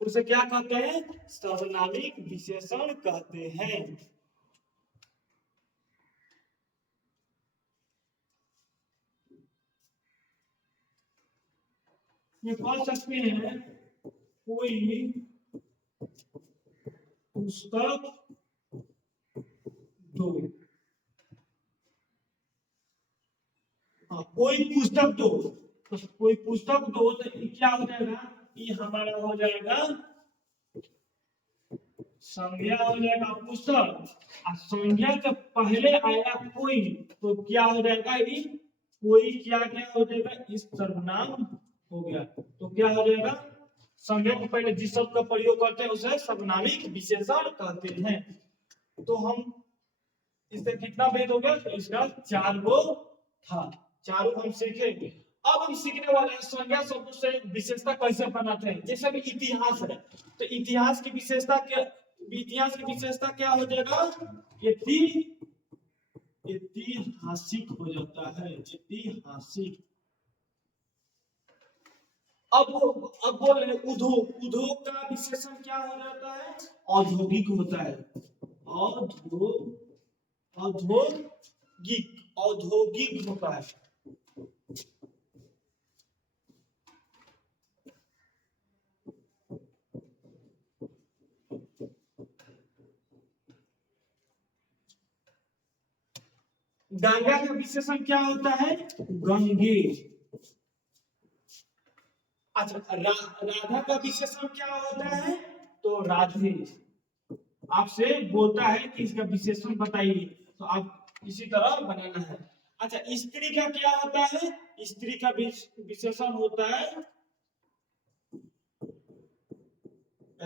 उसे क्या कहते हैं, सर्वनामिक विशेषण कहते हैं। ये कह सकते हैं कोई पुस्तक दो, कोई पुस्तक दो, तो कोई पुस्तक दो तो क्या हो जाएगा, ये हमारा हो जाएगा संज्ञा हो जाएगा पुस्तक, और संज्ञा के पहले आएगा कोई, तो क्या हो जाएगा, ये कोई क्या क्या हो जाएगा, इस सर्वनाम हो गया। तो क्या हो जाएगा, संज्ञा के पहले जिस शब्द का प्रयोग करते हैं उसे सर्वनामिक विशेषण कहते हैं। तो हम इससे कितना भेद हो गया, तो इसका 4 गो था, चारों हम सीखेंगे। अब हम सीखने वाले हैं संज्ञा शब्द से विशेषता कैसे बनाते हैं। जैसे भी इतिहास है तो इतिहास की विशेषता क्या हो जाएगा, ऐतिहासिक हो जाता है, ऐतिहासिक। अब बोल रहे उद्योग, उद्योग का विशेषण क्या हो जाता है? औद्योगिक होता है। औद्योग, औद्योगिक, औद्योगिक होता है। गंगा का विशेषण क्या होता है? गंगे। अच्छा, राधा का विशेषण क्या होता है? तो राधे। आपसे बोलता है कि इसका विशेषण बताइए, तो आप इसी तरह बनाना है। अच्छा, स्त्री का क्या होता है? स्त्री का विशेषण होता है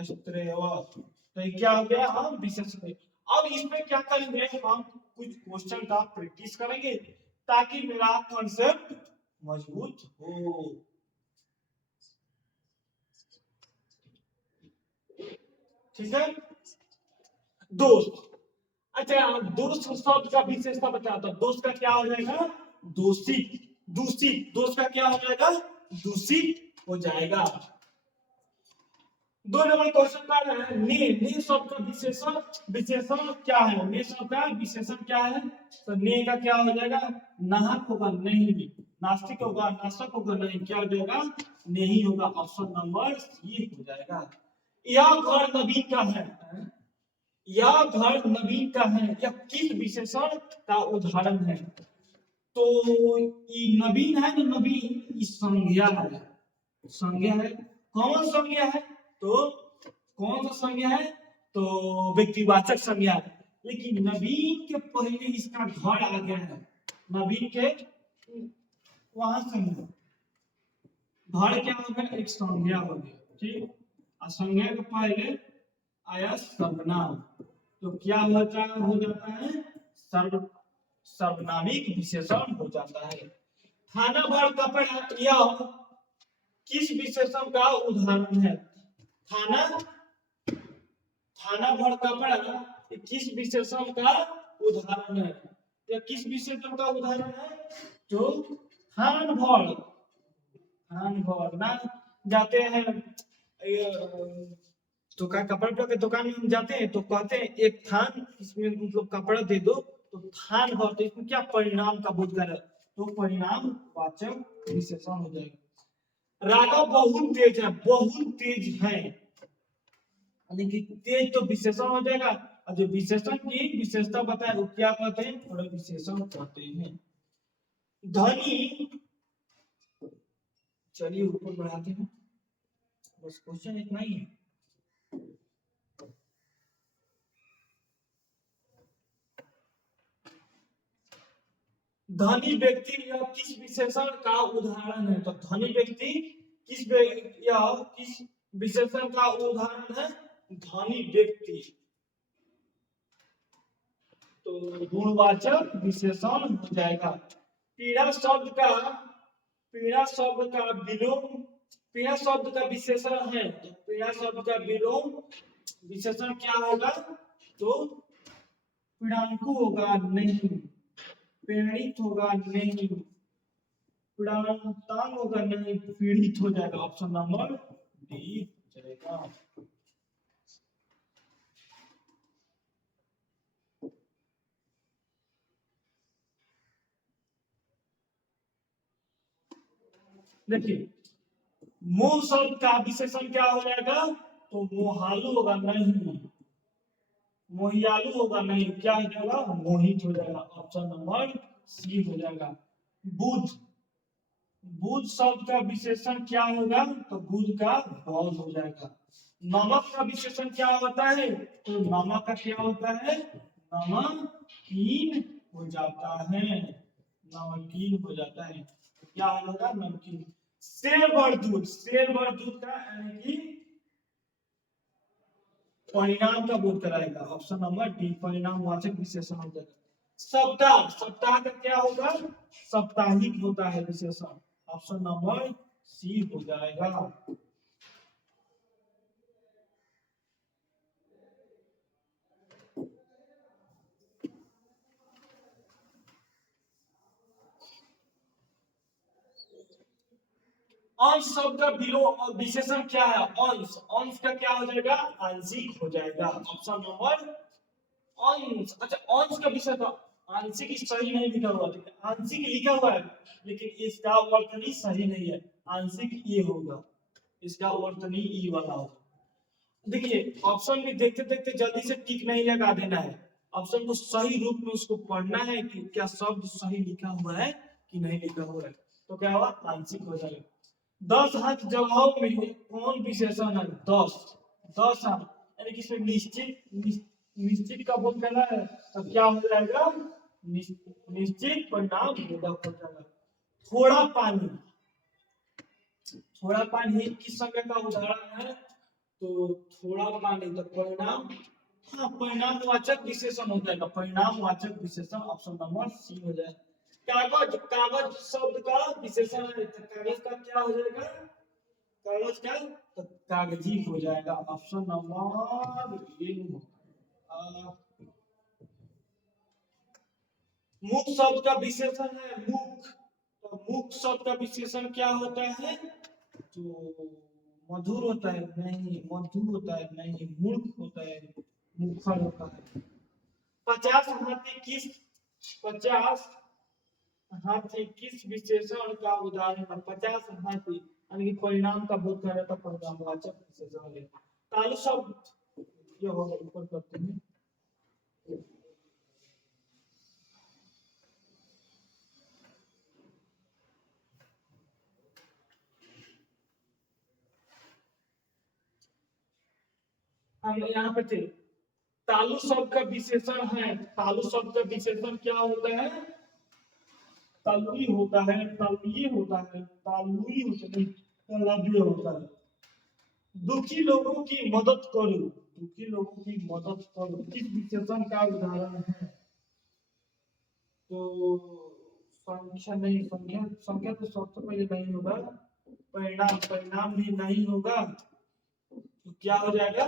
स्त्रेव। तो ये क्या हो गया? हम विशेषण। अब इसमें क्या करेंगे, हम कुछ क्वेश्चन का प्रैक्टिस करेंगे ताकि मेरा कॉन्सेप्ट मजबूत हो। ठीक है दोस्त। अच्छा, दोस्त शब्द का विशेषता बताता हूं। दोस्त का क्या हो जाएगा? दूषित। दूषित, दोस्त का क्या हो जाएगा? दूषित हो जाएगा। 2 नंबर क्वेश्चन का है ने। ने शब्द का विशेषण, विशेषण क्या है? ने शब्द का विशेषण क्या है? तो ने का क्या हो जाएगा? नाहक होगा, नहीं। नास्तिक होगा, नाशक होगा, नहीं। क्या हो जाएगा? नहीं होगा। ऑप्शन नंबर सी हो जाएगा। यह घर नवीन का है। यह घर नवीन का है, यह किस विशेषण का उदाहरण है? तो ये नवीन है ना, नवीन ये संज्ञा है। संज्ञा है। कौन संज्ञा है? तो कौन सा संज्ञा है? तो व्यक्तिवाचक संज्ञा है। लेकिन नवीन के पहले इसका घर आ गया है। नवीन के वहां संज्ञा, घर क्या हो गया? एक संज्ञा हो गया। ठीक। और संज्ञा के पहले आया सर्वनाम, तो क्या हो जाता है? सर्व सर्वनामिक विशेषण हो जाता है। थाना भर कपड़ा, यह किस विशेषण का उदाहरण है? थाना, थाना भर कपड़ा किस विशेषण का उदाहरण है? या किस विशेषण का उदाहरण है? तो थान भर, थान भर ना जाते हैं दुकान, कपड़ा के दुकान में हम जाते हैं तो कहते हैं एक थान इसमें मतलब कपड़ा दे दो, तो थान भर, तो इसमें क्या परिणाम का बोध कर, तो परिणाम वाचक विशेषण हो जाएगा। राघव बहुत तेज है, बहुत तेज है, लेकिन तेज तो विशेषण हो जाएगा। और जो विशेषण की विशेषता बताए वो क्या कहते हैं? थोड़ा विशेषण कहते हैं। धनी, चलिए ऊपर बढ़ाते हैं, बस क्वेश्चन इतना ही है। धनी व्यक्ति यह किस विशेषण का उदाहरण है? तो धनी व्यक्ति यह किस विशेषण का उदाहरण है? धनी व्यक्ति, तो गुणवाचक विशेषण हो जाएगा। पीड़ा शब्द का, पीड़ा शब्द का विलोम, पीड़ा शब्द का विशेषण है, तो पीड़ा शब्द का विलोम विशेषण क्या होगा? तो पीड़ांकु होगा, नहीं। पीड़ित होगा, नहीं। पीड़ांतांग होगा, नहीं। पीड़ित हो जाएगा। ऑप्शन नंबर डी चलेगा। देखिए, मोह शब्द का विशेषण क्या हो जाएगा? तो मोहालू होगा, नहीं। मोहियालू होगा, नहीं। क्या हो जाएगा? मोहित हो जाएगा। ऑप्शन नंबर सी हो जाएगा। बुध, बुध शब्द का विशेषण क्या होगा? तो बुध का बौद्ध हो जाएगा। नमक का विशेषण क्या होता है? तो नमक का क्या होता है? नमकीन हो जाता है, नमकीन हो जाता है। क्या होगा? नमकीन। शेर भर दूध, शेर भर दूध का यानी कि परिणाम का बोध कराएगा। ऑप्शन नंबर डी परिणाम वाचक विशेषण हो जाएगा। सप्ताह, सप्ताह का क्या होगा? साप्ताहिक होता है विशेषण। ऑप्शन नंबर सी हो जाएगा। अंश शब्द का विशेषण क्या है? अंश। अंश का क्या हो जाएगा? आंशिक हो जाएगा। ऑप्शन नंबर अंश। अच्छा, अंश का विशेषण आंशिक सही नहीं लिखा हुआ, आंशिक लिखा हुआ है लेकिन इसका वर्तनी सही नहीं है। आंशिक ये होगा, इसका वर्तनी ई वाला होगा। देखिए ऑप्शन भी देखते देखते जल्दी से टिक नहीं लगा देना है, ऑप्शन को सही रूप में उसको पढ़ना है कि क्या शब्द सही लिखा हुआ है कि नहीं लिखा हुआ है। तो क्या हुआ? आंशिक हो जाएगा। 10 हाथ जगहों में कौन विशेषण है? 10 10 हाथ यानी कि इसमें निश्चित का बोध करना है तो क्या हो जाएगा? निश्चित परिणाम बोधक हो जाएगा। थोड़ा पानी, थोड़ा पानी किस संज्ञा का उदाहरण है? तो थोड़ा पानी तो परिणाम, हाँ परिणामवाचक विशेषण हो जाएगा। परिणामवाचक विशेषण ऑप्शन नंबर सी हो जाएगा। कागज, कागज शब्द का विशेषण है तो कागज का क्या हो जाएगा? कागज का तो कागजी हो जाएगा। Option number A. मुख शब्द का विशेषण है मुख, तो मुख शब्द का विशेषण क्या होता है? तो मधुर होता है नहीं, मधुर होता है नहीं, मूर्ख होता है, मुखर होता है। 50 हाथी किस 50 हाथी किस विशेषण का उदाहरण है? 50 हाथी यानी कि परिणाम का बोध कर रहा था, परिणामवाचक विशेषण है। तालु शब्द ये होगा, ऊपर करते हैं। हम यहाँ पे थे, तालु शब्द का विशेषण है। तालु शब्द का विशेषण क्या होता है? तालुई होता है, तालुई होता है, तालुई होता है, तालुई होता है। दुखी लोगों की मदद करो, दुखी लोगों की मदद करो किस विशेषण का उदाहरण है? तो संख्या नहीं, संख्या संख्या तो सबसे पहले नहीं होगा। परिणाम, परिणाम भी नहीं होगा तो क्या हो जाएगा?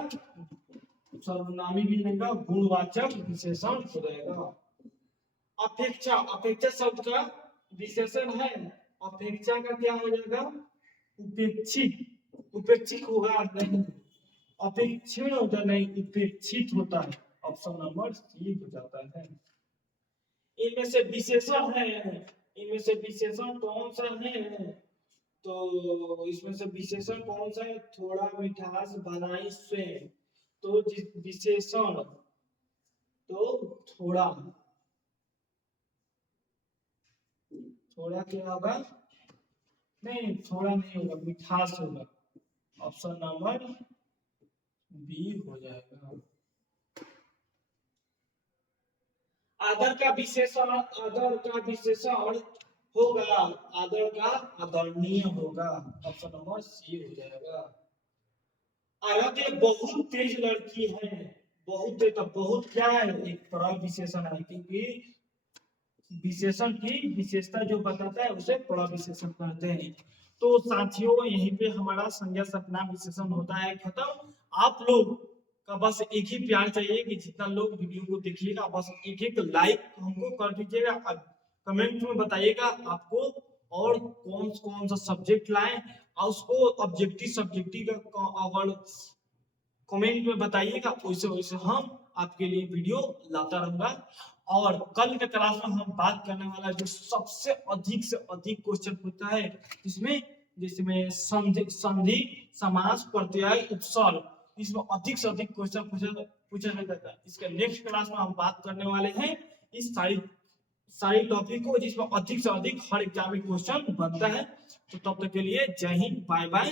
सर्वनामी भी नहीं होगा, गुणवाचक विशेषण हो जाएगा। अपेक्षा, अपेक्षा शब्द का विशेषण है। अपेक्षा का क्या हो जाएगा? उपेक्षित, उपेक्षित होगा नहीं, अपेक्षण होता नहीं, उपेक्षित होता है। ऑप्शन नंबर सी हो जाता है। इनमें से विशेषण है, इनमें से विशेषण कौन सा है? तो इसमें से विशेषण कौन सा है? थोड़ा मिठास बनाई स्वयं, तो विशेषण तो थोड़ा, थोड़ा क्या होगा? नहीं थोड़ा नहीं होगा, मिठास होगा। ऑप्शन नंबर बी हो जाएगा। आदर का विशेषण, आदर का विशेषण होगा, आदर का आदरणीय होगा। ऑप्शन नंबर सी हो जाएगा। आराध्य बहुत तेज लड़की है, बहुत तेज, तो बहुत क्या है? एक प्रयोग विशेषण है, क्योंकि विशेषण की विशेषता जो बताता है उसे प्रयोग विशेषण कहते हैं। तो साथियों यहीं पे हमारा संज्ञा सर्वनाम विशेषण होता है खत्म। आप लोग का बस एक ही प्यार चाहिए कि जितना लोग वीडियो को देखिएगा बस एक एक लाइक हमको कर दीजिएगा, कमेंट में बताइएगा आपको और कौन सा सब्जेक्ट लाएं, और उसको ऑब्जेक्टिव सब्जेक्टिव का अगर कमेंट में बताइएगा, वैसे वैसे हम आपके लिए वीडियो लाता रहूंगा। और कल के क्लास में हम बात करने वाला जो सबसे अधिक से अधिक क्वेश्चन पूछता है इसमें, जिसमें संधि समास प्रत्यय उपसर्ग, इसमें अधिक से अधिक क्वेश्चन पूछा जाता है। इसके नेक्स्ट क्लास में हम बात करने वाले हैं इस सारी टॉपिक को जिसमें अधिक से अधिक हर एग्जाम में क्वेश्चन बनता है। तो तब तक के लिए जय हिंद, बाय बाय।